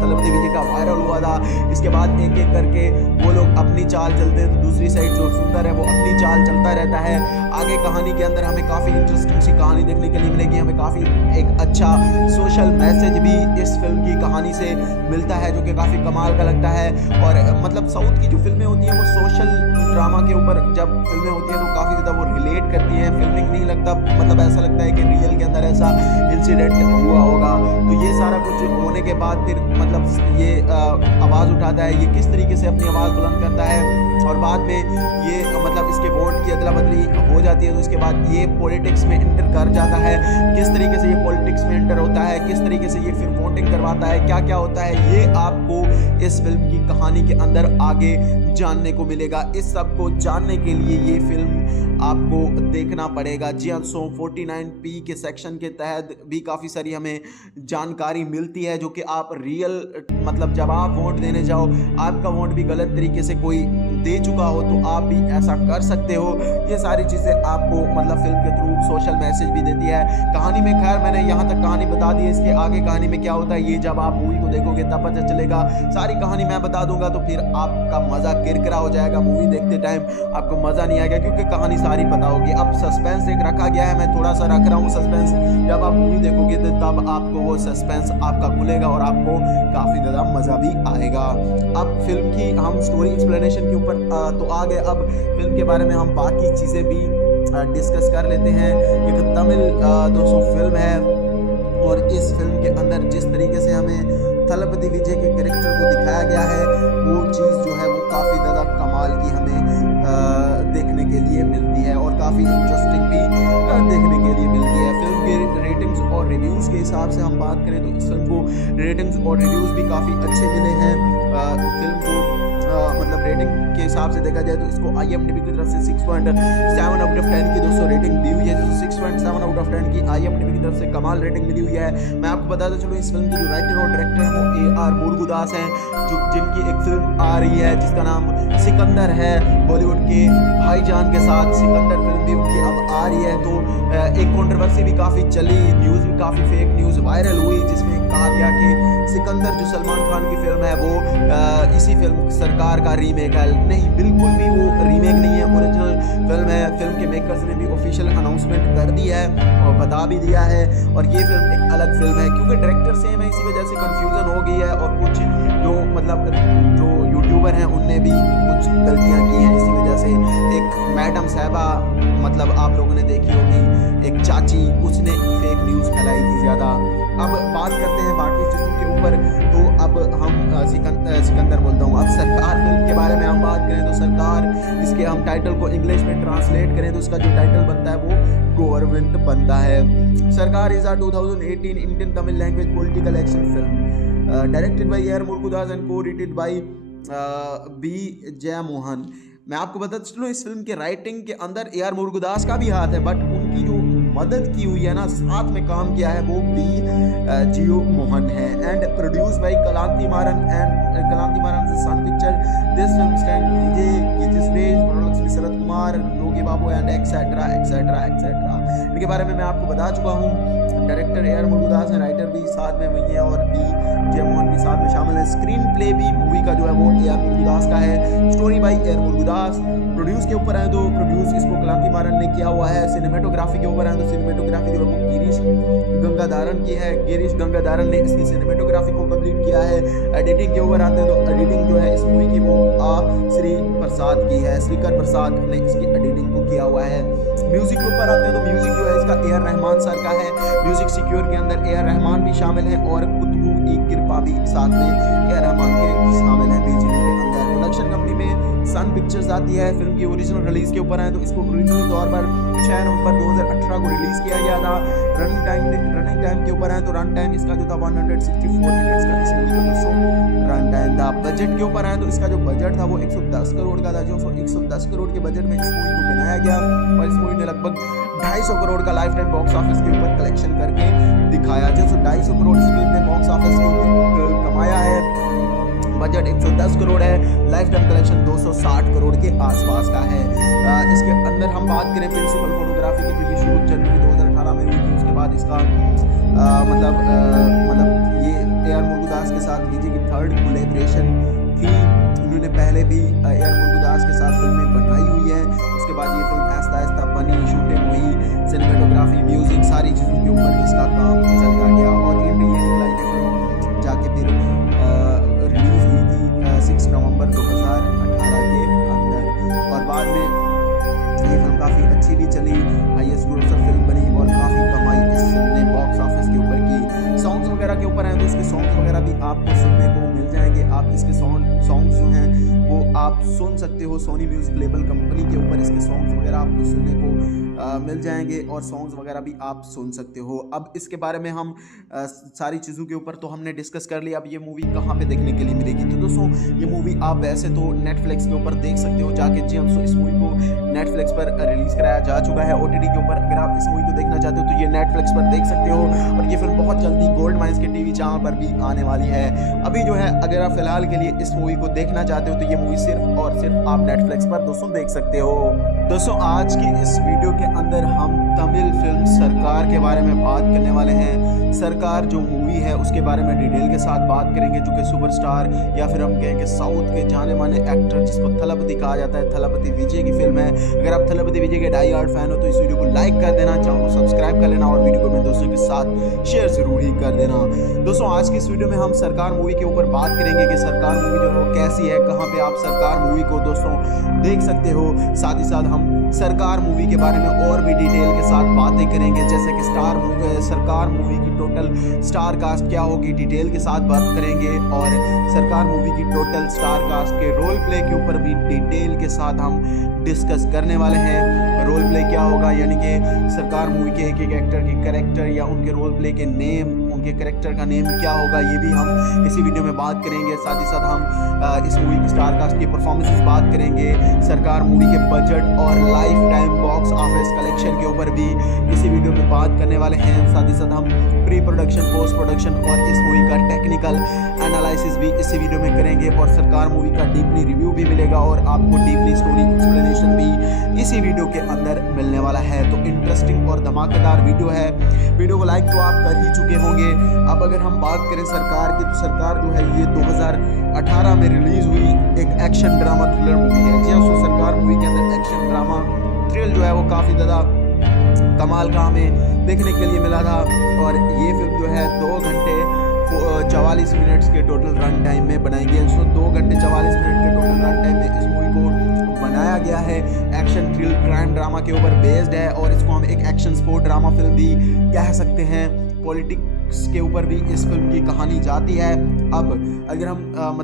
तलपति विजय का वायरल हुआ था। इसके बाद एक एक करके वो लोग अपनी चाल चलते हैं, तो दूसरी साइड जो सुंदर है वो अपनी चाल चलता रहता है। आगे कहानी के अंदर हमें काफ़ी इंटरेस्टिंग सी कहानी देखने के लिए मिलेगी, हमें काफ़ी एक अच्छा सोशल मैसेज भी इस फिल्म की कहानी से मिलता है, जो कि काफ़ी कमाल का लगता है। और मतलब साउथ की जो फिल्में होती हैं वो सोशल ड्रामा के ऊपर जब फिल्में होती हैं तो काफ़ी ज़्यादा वो रिलेट करती हैं। फिल्मिंग नहीं लगता, मतलब ऐसा लगता है कि रियल के अंदर ऐसा इंसिडेंट हुआ होगा। तो ये सारा कुछ होने के बाद फिर मतलब ये आवाज़ उठाता है, ये किस तरीके से अपनी आवाज़ बुलंद करता है, और बाद में ये मतलब इसके वोट की अदला बदली हो जाती है। तो इसके बाद ये पॉलिटिक्स में इंटर कर जाता है, किस तरीके से ये पॉलिटिक्स में इंटर होता है, किस तरीके से ये फिर वोटिंग करवाता है, क्या क्या होता है, ये आपको इस फिल्म की कहानी के अंदर आगे जानने को मिलेगा। इस सब को जानने के लिए ये फिल्म आपको देखना पड़ेगा। जी हाँ, सो 49P के सेक्शन के तहत भी काफ़ी सारी हमें जानकारी मिलती है, जो कि आप रियल मतलब जब आप वोट देने जाओ, आपका वोट भी गलत तरीके से कोई दे चुका हो तो आप भी ऐसा कर सकते हो। ये सारी चीज़ें आपको मतलब फिल्म के थ्रू सोशल मैसेज भी देती है। कहानी में खैर मैंने यहाँ तक कहानी बता दी है, इसके आगे कहानी में क्या होता है ये जब आप मूवी को देखोगे तब पता चलेगा। सारी कहानी मैं बता दूंगा तो फिर आपका मज़ा किरकिरा हो जाएगा, मूवी देखते टाइम आपको मज़ा नहीं आएगा, क्योंकि कहानी सारी पता होगी। अब सस्पेंस एक रखा गया है, मैं थोड़ा सा रख रहा हूँ सस्पेंस, जब आप मूवी देखोगे तो तब आपको वो सस्पेंस आपका खुलेगा और आपको काफ़ी ज़्यादा मज़ा भी आएगा। अब फिल्म की हम स्टोरी एक्सप्लेनेशन के ऊपर तो आ गए, अब फिल्म के बारे में हम बाकी चीज़ें भी डिस्कस कर लेते हैं। एक तमिल दोस्तों फिल्म है, और इस फिल्म के अंदर जिस तरीके से हमें थलपति विजय के कैरेक्टर को दिखाया गया है वो चीज़ जो है वो काफ़ी ज़्यादा कमाल की हमें देखने के लिए मिलती है, और काफ़ी इंटरेस्टिंग भी देखने के लिए मिलती है। फिल्म के रेटिंग्स और रिव्यूज़ के हिसाब से हम बात करें तो इस फिल्म को रेटिंग्स और रिव्यूज़ भी काफ़ी अच्छे मिले हैं। फिल्म को मतलब रेटिंग के हिसाब से देखा जाए तो इसको IMDb की तरफ से 6.7 आउट ऑफ 10 की दोस्तों रेटिंग दी हुई है। तो 6.7 आउट ऑफ 10 की IMDb की तरफ से कमाल रेटिंग मिली हुई है। मैं आपको बताता चलूँ इस फिल्म की जो राइटर और डायरेक्टर हैं वो AR मुरुगदास हैं, जो जिनकी एक फिल्म आ रही है जिसका नाम सिकंदर है। बॉलीवुड के भाईजान के साथ सिकंदर फिल्म भी उनकी अब आ रही है। तो एक कंट्रोवर्सी भी काफ़ी चली, न्यूज़ भी काफ़ी फेक न्यूज़ वायरल हुई, जिसमें कहा गया कि सिकंदर जो सलमान खान की फिल्म है वो इसी फिल्म सरकार का रीमेक है। नहीं, बिल्कुल भी वो रीमेक नहीं है, ओरिजिनल फिल्म है। फिल्म के मेकर्स ने भी ऑफिशियल अनाउंसमेंट कर दी है और बता भी दिया है, और ये फिल्म एक अलग फिल्म है क्योंकि डायरेक्टर सेम है, इसी वजह से कन्फ्यूज़न हो गई है। और कुछ जो मतलब जो यूट्यूबर हैं उनने भी कुछ गलतियाँ की हैं, इसी वजह से एक मैडम साहबा मतलब आप लोगों ने देखी होगी, एक चाची, उसने फेक न्यूज़ फैलाई थी ज़्यादा। अब बात करते हैं बाकी चीज़ों के ऊपर, तो अब हम सिकंदर बोलता हूँ। अब सरकार फिल्म के बारे में हम बात करें तो सरकार, इसके हम टाइटल को इंग्लिश में ट्रांसलेट करें तो इसका जो टाइटल बनता है वो गवर्नमेंट बनता है। Sarkar is a 2018 Indian Tamil language political action film directed by AR Murugadoss and को रिटेड बाई B जयमोहन। मैं आपको बताता चलूँ इस फिल्म के राइटिंग के अंदर AR मुरुगदास का भी हाथ है, बट उनकी जो मदद की हुई है ना, साथ में काम किया है, वो B जयमोहन है। And produce by Kalanithi Maran से Sun picture. This film stand Vijay Keerthy products भी Sarath Kumar, Yogi Babu and etcetera etcetera etcetera. इनके बारे में मैं आपको बता चुका हूँ। डायरेक्टर AR मुरुगदास है, राइटर भी साथ में वही है, और B जयमोहन भी साथ में शामिल है। स्क्रीन प्ले भी मूवी का जो है वो AR मुरुगदास का है। Story by AR Murugadoss. Produce के ऊपर है तो प्रोड्यूस इसको कलांती मारन ने किया हुआ है। सिनेमेटोग्राफी के ऊपर है तो सिनेमेटोग्राफी जो है वो गिरीश गंगाधारन की है। गिरीश गंगाधारन ने इसकी सिनेमेटोग्राफी को कंप्लीट किया है। एडिटिंग के ऊपर आते हैं तो एडिटिंग जो है इस मूवी की वो श्री प्रसाद की है, श्रीकर प्रसाद ने इसकी एडिटिंग को किया हुआ है। म्यूजिक के ऊपर आते हैं तो म्यूजिक जो है इसका AR रहमान सर का है। म्यूजिक सिक्योर के अंदर AR रहमान भी शामिल है और कुतुबू एक कृपा भी साथ में AR रहमान के शामिल है बीजीएम के अंदर। प्रोडक्शन कंपनी में सन पिक्चर्स आती है। फिल्म की ओरिजिनल रिलीज के ऊपर है तो इसको ओरिजिनल तौर पर 6 नवंबर 2018 2018 को रिलीज किया गया था। रनिंग टाइम के ऊपर है तो रन टाइम इसका जो था 164 मिनट्स का इस मूवी का दोस्तों रन टाइम था। बजट के ऊपर है तो इसका जो बजट था वो 110 करोड़ का था, जो 110 करोड़ के बजट में इस मूवी को बनाया गया और इस मूवी ने लगभग 250 करोड़ का लाइफ टाइम बॉक्स ऑफिस के ऊपर कलेक्शन करके दिखाया। जो 250 करोड़ इस फिल्म ने बॉक्स ऑफिस के ऊपर कमाया है। बजट 110 करोड़ है, लाइफ टाइम कलेक्शन 260 करोड़ के आसपास का है। इसके अंदर हम बात करें प्रिंसिपल फोटोग्राफी की तो ये शुरू जनवरी 2018 में हुई थी। उसके बाद इसका मतलब ये ए.आर. मुरुगदास के साथ विजय की 3rd कोलैबोरेशन थी। उन्होंने पहले भी ए.आर. मुरुगदास के साथ फिल्में बनाई हुई है। उसके बाद ये फिल्म आहिस्ता आहिस्ता बनी, शूटिंग हुई, सिनेमेटोग्राफी, म्यूजिक, सारी चीज़ों के ऊपर इसका काम चलता गया और इंडियन निकलाई ये फिल्म जाके फिर रिलीज हुई थी 6 नवंबर 2018 के अंदर और बाद में ये फिल्म काफ़ी अच्छी भी चली, हाईएस्ट ग्रोसर फिल्म बनी और काफ़ी कमाई इस फिल्म ने बॉक्स ऑफिस के ऊपर की। सॉन्ग्स वगैरह के ऊपर हैं तो इसके सॉन्ग्स वगैरह भी आपको सुनने को मिल जाएंगे। आप इसके सॉन्ग्स जो हैं वो आप सुन सकते हो, सोनी म्यूजिक लेबल कंपनी के ऊपर इसके सॉन्ग्स वगैरह आपको सुनने को मिल जाएंगे और सॉन्ग्स वगैरह भी आप सुन सकते हो। अब इसके बारे में हम सारी चीज़ों के ऊपर तो हमने डिस्कस कर लिया। अब ये मूवी कहाँ पे देखने के लिए मिलेगी तो दोस्तों ये मूवी आप वैसे तो नेटफ्लिक्स के ऊपर देख सकते हो जाके। जी हम इस मूवी को नेटफ्लिक्स पर रिलीज़ कराया जा चुका है OTT के ऊपर। अगर आप इस मूवी को देखना चाहते हो तो ये नेटफ्लिक्स पर देख सकते हो और ये फिल्म बहुत जल्दी गोल्ड माइंस के टीवी चैनल पर भी आने वाली है। अभी जो है अगर आप फिलहाल के लिए इस मूवी को देखना चाहते हो तो ये मूवी सिर्फ और सिर्फ आप नेटफ्लिक्स पर दोस्तों देख सकते हो। दोस्तों आज की इस वीडियो के अंदर हम तमिल फिल्म सरकार के बारे में बात करने वाले हैं। सरकार जो मूवी है उसके बारे में डिटेल के साथ बात करेंगे, जो कि सुपरस्टार या फिर हम कहेंगे साउथ के जाने माने एक्टर जिसको थलपति कहा जाता है, थलपति विजय की फिल्म है। अगर आप थलपति विजय के डाई हार्ड फैन हो तो इस वीडियो को लाइक कर देना, चैनल को सब्सक्राइब कर लेना और वीडियो को अपने दोस्तों के साथ शेयर जरूर ही कर देना। दोस्तों आज की इस वीडियो में हम सरकार मूवी के ऊपर बात करेंगे कि सरकार मूवी जो है वो कैसी है, कहाँ पे आप सरकार मूवी को दोस्तों देख सकते हो। साथ ही साथ हम सरकार मूवी के बारे में और भी डिटेल के साथ बातें करेंगे, जैसे कि सरकार मूवी की टोटल स्टार कास्ट क्या होगी डिटेल के साथ बात करेंगे और सरकार मूवी की टोटल स्टार कास्ट के रोल प्ले के ऊपर भी डिटेल के साथ हम डिस्कस करने वाले हैं। रोल प्ले क्या होगा यानी कि सरकार मूवी के एक एक एक्टर की कैरेक्टर या उनके रोल प्ले के नेम, उनके कैरेक्टर का नेम क्या होगा, ये भी हम इसी वीडियो में बात करेंगे। साथ ही साथ हम इस मूवी की स्टार कास्ट की परफॉर्मेंसेस बात करेंगे, सरकार मूवी के बजट और life time box office collection के ऊपर भी इसी वीडियो में बात करने वाले हैं। साथ ही साथ हम प्री प्रोडक्शन, पोस्ट प्रोडक्शन और इस मूवी का टेक्निकल एनालिसिस भी इसी वीडियो में करेंगे और सरकार मूवी का डीपली रिव्यू भी मिलेगा और आपको डीपली स्टोरी एक्सप्लेनेशन भी इसी वीडियो के अंदर मिलने वाला है। तो इंटरेस्टिंग और धमाकेदार वीडियो है। वीडियो को लाइक तो आप कर ही चुके होंगे। अब अगर हम बात करें सरकार की तो सरकार जो है ये 2018 में रिलीज हुई एक एक्शन ड्रामा थ्रिलर मूवी है। जी हाँ, सरकार मूवी के अंदर एक्शन ड्रामा थ्रिल जो है वो काफ़ी ज़्यादा कमाल का हमें देखने के लिए मिला था और ये फिल्म जो है 2 घंटे 44 मिनट्स के टोटल रन टाइम में बनाई गई है। 2 घंटे 44 मिनट के टोटल रन टाइम में इस मूवी को बनाया गया है। एक्शन थ्रिल क्राइम ड्रामा के ऊपर बेस्ड है और इसको हम एक एक्शन स्पोर्ट ड्रामा फिल्म भी कह सकते हैं। पॉलिटिक्स के ऊपर भी इस फिल्म की कहानी जाती है। अब अगर हम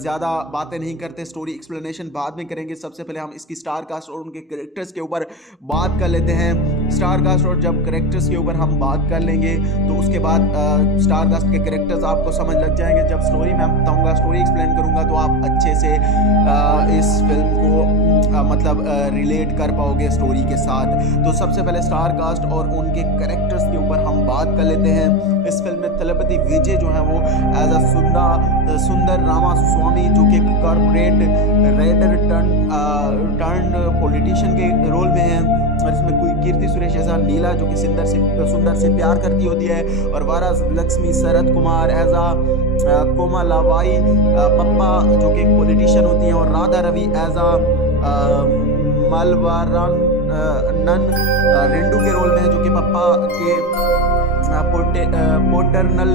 ज़्यादा बातें नहीं करते, स्टोरी एक्सप्लेनेशन बाद में करेंगे। सबसे पहले हम इसकी स्टार कास्ट और उनके कैरेक्टर्स के ऊपर बात कर लेते हैं। स्टार कास्ट और जब कैरेक्टर्स के ऊपर हम बात कर लेंगे तो उसके बाद स्टार कास्ट के कैरेक्टर्स आपको समझ लग जाएंगे। जब स्टोरी मैं बताऊँगा, स्टोरी एक्सप्लेन करूँगा तो आप अच्छे से इस फिल्म को रिलेट कर पाओगे स्टोरी के साथ। तो सबसे पहले स्टार कास्ट और उनके कैरेक्टर्स के ऊपर हम बात कर लेते हैं। इस फिल्म में थलपति विजय जो है वो एज अ सुंदर रामास्वामी जो कि कॉर्पोरेट रेडर टर्न पॉलिटिशियन के रोल में है और इसमें कोई कीर्ति सुरेश ऐसा नीला जो कि सुंदर से प्यार करती होती है और Varalakshmi Sarath Kumar as a Komalabai Pappa जो कि एक पॉलिटिशियन होती हैं और राधा रवि एज अ मलवारन नन रेंडू के रोल में है जो कि पप्पा के पोटरनल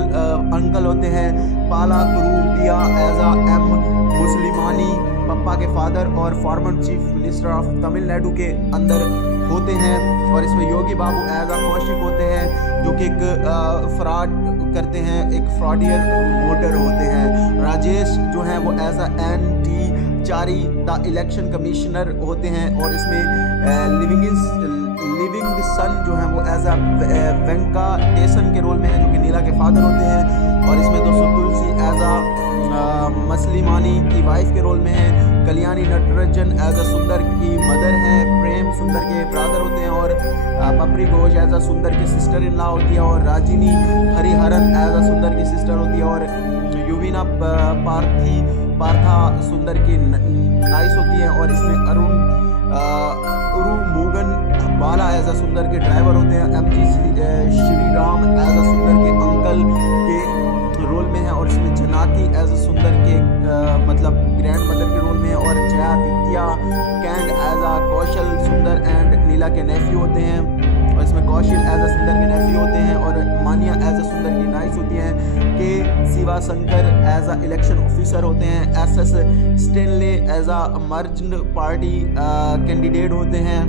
अंकल होते हैं। पाला कुरूपिया एज अ एम मुसलिमानी पप्पा के फादर और former chief minister of Tamil Nadu के अंदर होते हैं और इसमें योगी बाबू एज अ कौशिक होते हैं जो कि एक फ्रॉड करते हैं, एक फ्रॉडियर वोटर होते हैं। राजेश जो हैं वो as a N T Chari the election commissioner होते हैं और इसमें लिविंग सन जो है वो वेंकटेशन के रोल में है, जो कि नीला के फादर होते हैं। और इसमें दोस्तों तुलसी एज अ मसलिमानी की वाइफ के रोल में है, कल्याणी नटराजन एज अ सुंदर की मदर है, प्रेम सुंदर के ब्रदर होते हैं, और पपरी घोष एज अ सुंदर की सिस्टर इन लॉ होती है, और राजिनी हरिहरन एज अ सुंदर की सिस्टर होती है, और युविना पार्था सुंदर की नाइस होती है। और इसमें उरुमुगन बाला एज अ सुंदर के ड्राइवर होते हैं, MG Shriram as a Sundar के अंकल के रोल में है, और इसमें जनाती एज अ सुंदर के मतलब ग्रैंड मदर के रोल में है, और जया दित्या कैंग एज अ कौशल सुंदर एंड नीला के नेफ्यू होते हैं, और इसमें कौशल एज अ सुंदर के नेफ्यू होते हैं, और मानिया एज अ सुंदर की नाइस होती हैं, K Shiva Shankar as a election officer होते हैं, SS स्टेनले एज अ मर्जेंट पार्टी कैंडिडेट होते हैं,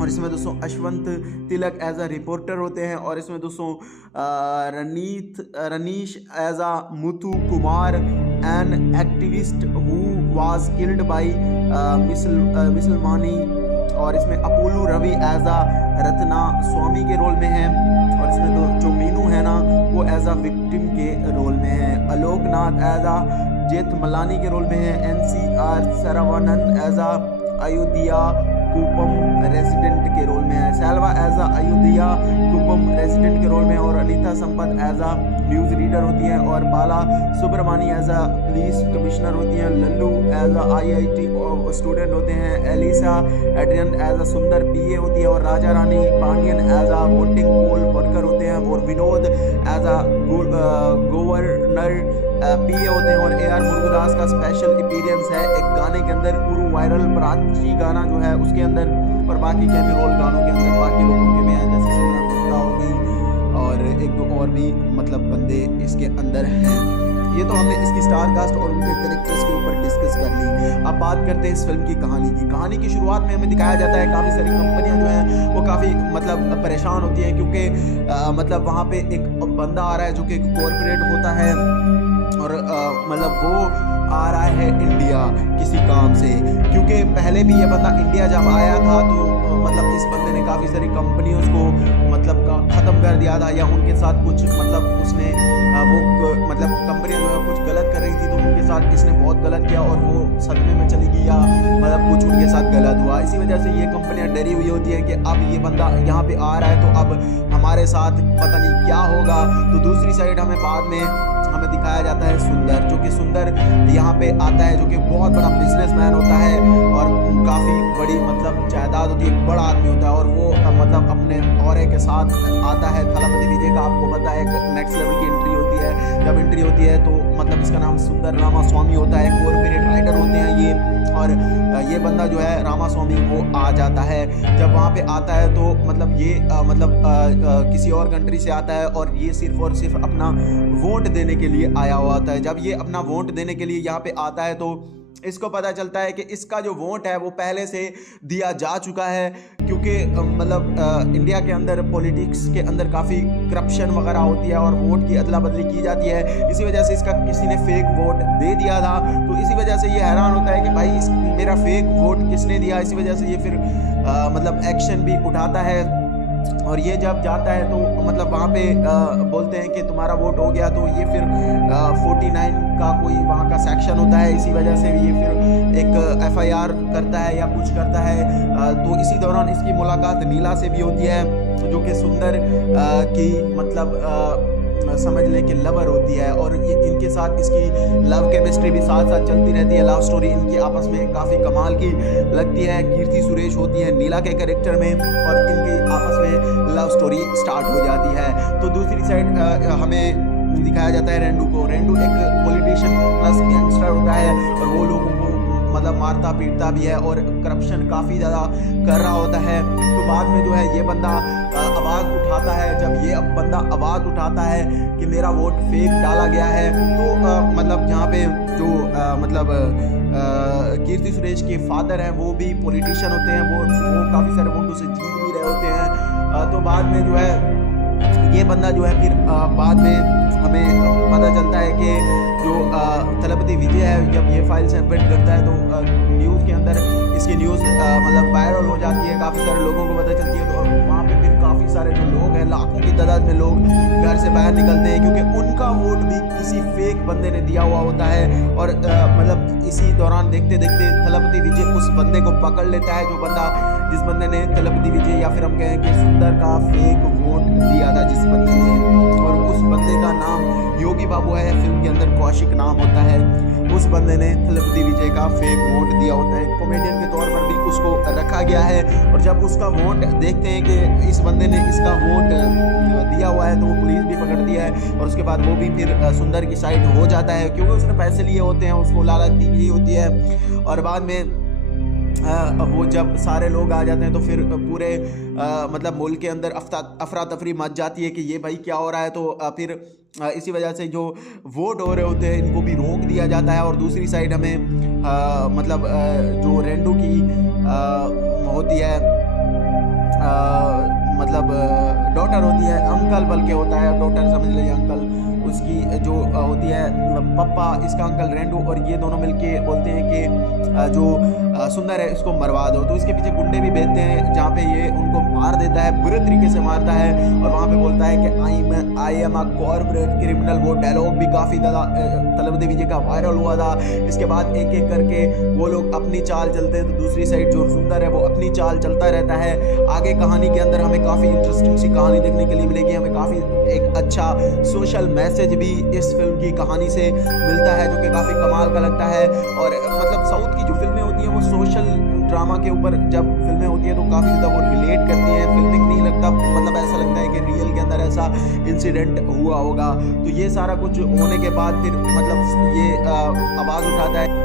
और इसमें दोस्तों अश्वंत तिलक एज अ रिपोर्टर होते हैं, और इसमें दोस्तों Ranish as a Muthu Kumar an activist who was killed by मिसलमानी, और इसमें Apollo Ravi as a Ratna स्वामी के रोल में है, और इसमें जो मीनू है ना वो एज अ विक्टिम के रोल में है, आलोकनाथ एज अ जेठमलानी के रोल में है, NCR Saravanan as a Ayodhya Kuppam resident के रोल में है, Selva as a Ayodhya Kuppam resident के रोल में, और Anita Sampath as a news reader होती है, और Bala Subramani as a police commissioner होती हैं, Lallu as a IIT student होते हैं, एलिसा एड्रियन एज अ सुंदर PA होती है, और Raja Rani Pandian as a voting poll worker होते हैं, और Vinod as a governor PA होते हैं, और AR मुरुगदास का स्पेशल अपीयरेंस है एक गाने के अंदर, पूरा वायरल प्राची गाना जो है उसके अंदर, और बाकी कैमी रोल गानों के अंदर बाकी लोगों के भी हैं, जैसे सिमरन गुप्ता हो गई और एक दो और भी मतलब बंदे इसके अंदर हैं। ये तो हमने इसकी स्टार कास्ट और उनके कैरेक्टर्स के ऊपर डिस्कस कर ली। अब बात करते हैं इस फिल्म की कहानी की। कहानी की शुरुआत में हमें दिखाया जाता है काफ़ी सारी कंपनियां जो हैं वो काफ़ी मतलब परेशान होती हैं, क्योंकि मतलब वहाँ पे एक बंदा आ रहा है जो कि कॉरपोरेट होता है, और मतलब वो आ रहा है इंडिया किसी काम से, क्योंकि पहले भी ये बंदा इंडिया जब आया था तो मतलब इस बंदे ने काफ़ी सारी कंपनियों को मतलब ख़त्म कर दिया था, या उनके साथ कुछ मतलब उसने वो मतलब कंपनियां जो है कुछ गलत कर रही थी, तो उनके साथ इसने बहुत गलत किया और वो सदमे में चली गई, या मतलब कुछ उनके साथ गलत हुआ। इसी वजह से ये कंपनियां डरी हुई होती है कि अब ये बंदा यहाँ पे आ रहा है तो अब हमारे साथ पता नहीं क्या होगा। तो दूसरी साइड हमें बाद में हमें दिखाया जाता है सुंदर, जो कि सुंदर यहाँ पे आता है, जो कि बहुत बड़ा बिजनेसमैन होता है और काफ़ी बड़ी मतलब जायदाद होती है, बड़ा आदमी होता है, और वो मतलब अपने औरे के साथ आता है। थलपति विजय का आपको पता है नेक्स्ट लेवल की एंट्री होती है। जब एंट्री होती है तो मतलब इसका नाम सुंदर रामास्वामी होता है, कॉर्पोरेट राइटर होते हैं ये, और ये बंदा जो है रामास्वामी वो आ जाता है। जब वहाँ पे आता है तो मतलब ये मतलब किसी और कंट्री से आता है, और ये सिर्फ और सिर्फ अपना वोट देने के लिए आया हुआ होता है। जब ये अपना वोट देने के लिए यहाँ पे आता है तो इसको पता चलता है कि इसका जो वोट है वो पहले से दिया जा चुका है, क्योंकि मतलब इंडिया के अंदर पॉलिटिक्स के अंदर काफ़ी करप्शन वगैरह होती है और वोट की अदला बदली की जाती है। इसी वजह से इसका किसी ने फेक वोट दे दिया था, तो इसी वजह से ये हैरान होता है कि भाई मेरा फेक वोट किसने दिया। इसी वजह से ये फिर मतलब एक्शन भी उठाता है, और ये जब जाता है तो मतलब वहाँ पे बोलते हैं कि तुम्हारा वोट हो गया, तो ये फिर 49 का कोई वहाँ का सेक्शन होता है, इसी वजह से ये फिर एक FIR करता है या कुछ करता है। तो इसी दौरान इसकी मुलाकात नीला से भी होती है, जो कि सुंदर की मतलब समझ लें कि लवर होती है, और ये इनके साथ इसकी लव केमिस्ट्री भी साथ साथ चलती रहती है। लव स्टोरी इनकी आपस में काफ़ी कमाल की लगती है। कीर्ति सुरेश होती है नीला के कैरेक्टर में, और इनकी आपस में लव स्टोरी स्टार्ट हो जाती है। तो दूसरी साइड हमें दिखाया जाता है रेंडू को। रेंडू एक पॉलिटिशियन प्लस गैंगस्टर होता है, और वो लोगों को मतलब मारता पीटता भी है और करप्शन काफ़ी ज़्यादा कर रहा होता है। तो बाद में जो है ये बंदा आवाज़ उठाता है। जब ये बंदा आवाज़ उठाता है कि मेरा वोट फेक डाला गया है, तो मतलब जहाँ पे जो मतलब कीर्ति सुरेश के फादर हैं वो भी पॉलिटिशियन होते हैं, वो काफ़ी सारे वोटों से जीत भी रहे होते हैं। तो बाद में जो है ये बंदा जो है फिर बाद में हमें पता चलता है कि जो थलपति विजय है जब ये फाइल सबमिट करता है तो न्यूज़ के अंदर इसकी न्यूज़ मतलब वायरल हो जाती है, काफ़ी सारे लोगों को पता चलती है, तो और वहाँ पे फिर काफ़ी सारे जो लोग हैं, लाखों की तादाद में लोग घर से बाहर निकलते हैं, क्योंकि उनका वोट भी किसी फेक बंदे ने दिया हुआ होता है। और मतलब इसी दौरान देखते देखते थलपति विजय उस बंदे को पकड़ लेता है, जो बंदा जिस बंदे ने थलपति विजय या फिर हम कहें कि सुंदर का फेक वोट दिया था जिस बंदे ने, और उस बंदे का नाम योगी बाबू है। फिल्म के अंदर कौशिक नाम होता है। उस बंदे ने थलपति विजय का फेक वोट दिया होता है। कॉमेडियन के तौर पर भी उसको रखा गया है। और जब उसका वोट देखते हैं कि इस बंदे ने इसका वोट दिया हुआ है, तो वो पुलिस भी पकड़ती है और उसके बाद वो भी फिर सुंदर की साइड हो जाता है, क्योंकि उसने पैसे लिए होते हैं, उसको लालच दी गई होती है। और बाद में वो जब सारे लोग आ जाते हैं तो फिर पूरे मतलब मुल्क के अंदर अफरा तफरी मच जाती है कि ये भाई क्या हो रहा है। तो फिर इसी वजह से जो वोट हो रहे होते हैं इनको भी रोक दिया जाता है। और दूसरी साइड हमें मतलब जो रेंडू की होती है मतलब डॉटर होती है, अंकल बल्कि होता है, डॉटर समझ लीजिए अंकल, उसकी जो होती है पप्पा, इसका अंकल रेंडू, और ये दोनों मिलके बोलते हैं कि जो सुंदर है इसको मरवा दो। तो इसके पीछे गुंडे भी भेजते हैं, जहाँ पे ये उनको मार देता है, बुरे तरीके से मारता है। और वहाँ पे बोलता है कि I am a corporate criminal. वो डायलॉग भी काफ़ी ज़्यादा थलपति विजय का वायरल हुआ था। इसके बाद एक एक करके वो लोग अपनी चाल चलते हैं, तो दूसरी साइड जो सुंदर है वो अपनी चाल चलता रहता है। आगे कहानी के अंदर हमें काफ़ी इंटरेस्टिंग सी कहानी देखने के लिए मिलेगी। हमें काफ़ी एक अच्छा सोशल मैसेज भी इस फिल्म की कहानी से मिलता है, जो कि काफ़ी कमाल का लगता है। और मतलब साउथ की जो फिल्में होती हैं वो सोशल ड्रामा के ऊपर जब फिल्में होती हैं तो काफ़ी ज़्यादा वो रिलेट करती हैं। फिल्मिंग नहीं लगता, मतलब ऐसा लगता है कि रियल के अंदर ऐसा इंसिडेंट हुआ होगा। तो ये सारा कुछ होने के बाद फिर मतलब ये आवाज़ उठाता है